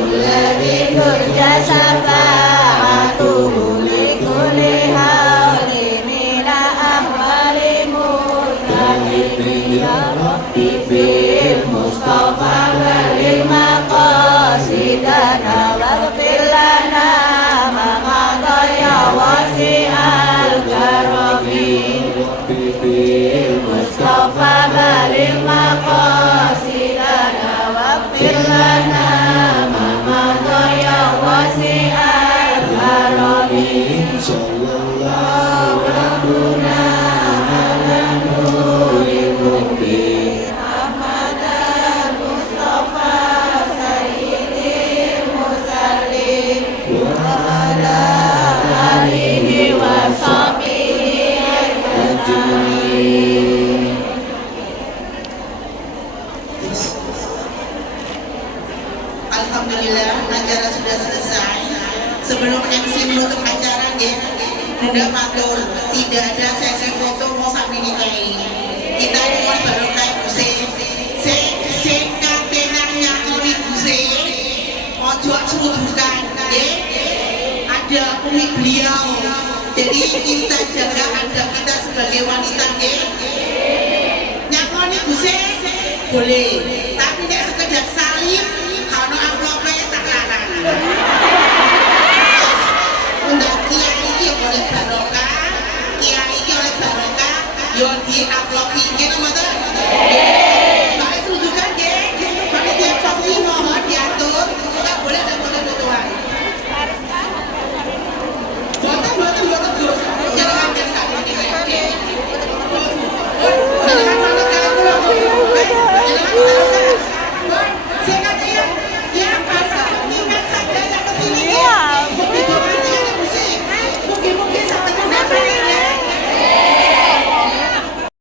الذي ترجى شفاعته لكل هول من أهوال متهم يا ربي في المصطفى وللمقاصدنا واغفر لنا ما مضى يا واسع الكرم المصطفى وللمقاصدنا واغفر لنا ما مضى يا واسع الكرم صلى الله ربنا على نور المبين أحمد المصطفى سيد المرسلين وعلى آله وصحبه أجمعين. Alhamdulillah acara sudah selesai. Sebelum MC menutup acara Bunda matur tidak ada sesi foto mau sampai nikahi. Kita nyuwun barokah Gusti. Sing kantenan nyakoni Gusti. Ojo serudukan nggih. Ada umi beliau. Jadi kita jaga adab kita sebagai wanita nggih. Nyakoni Gusti boleh.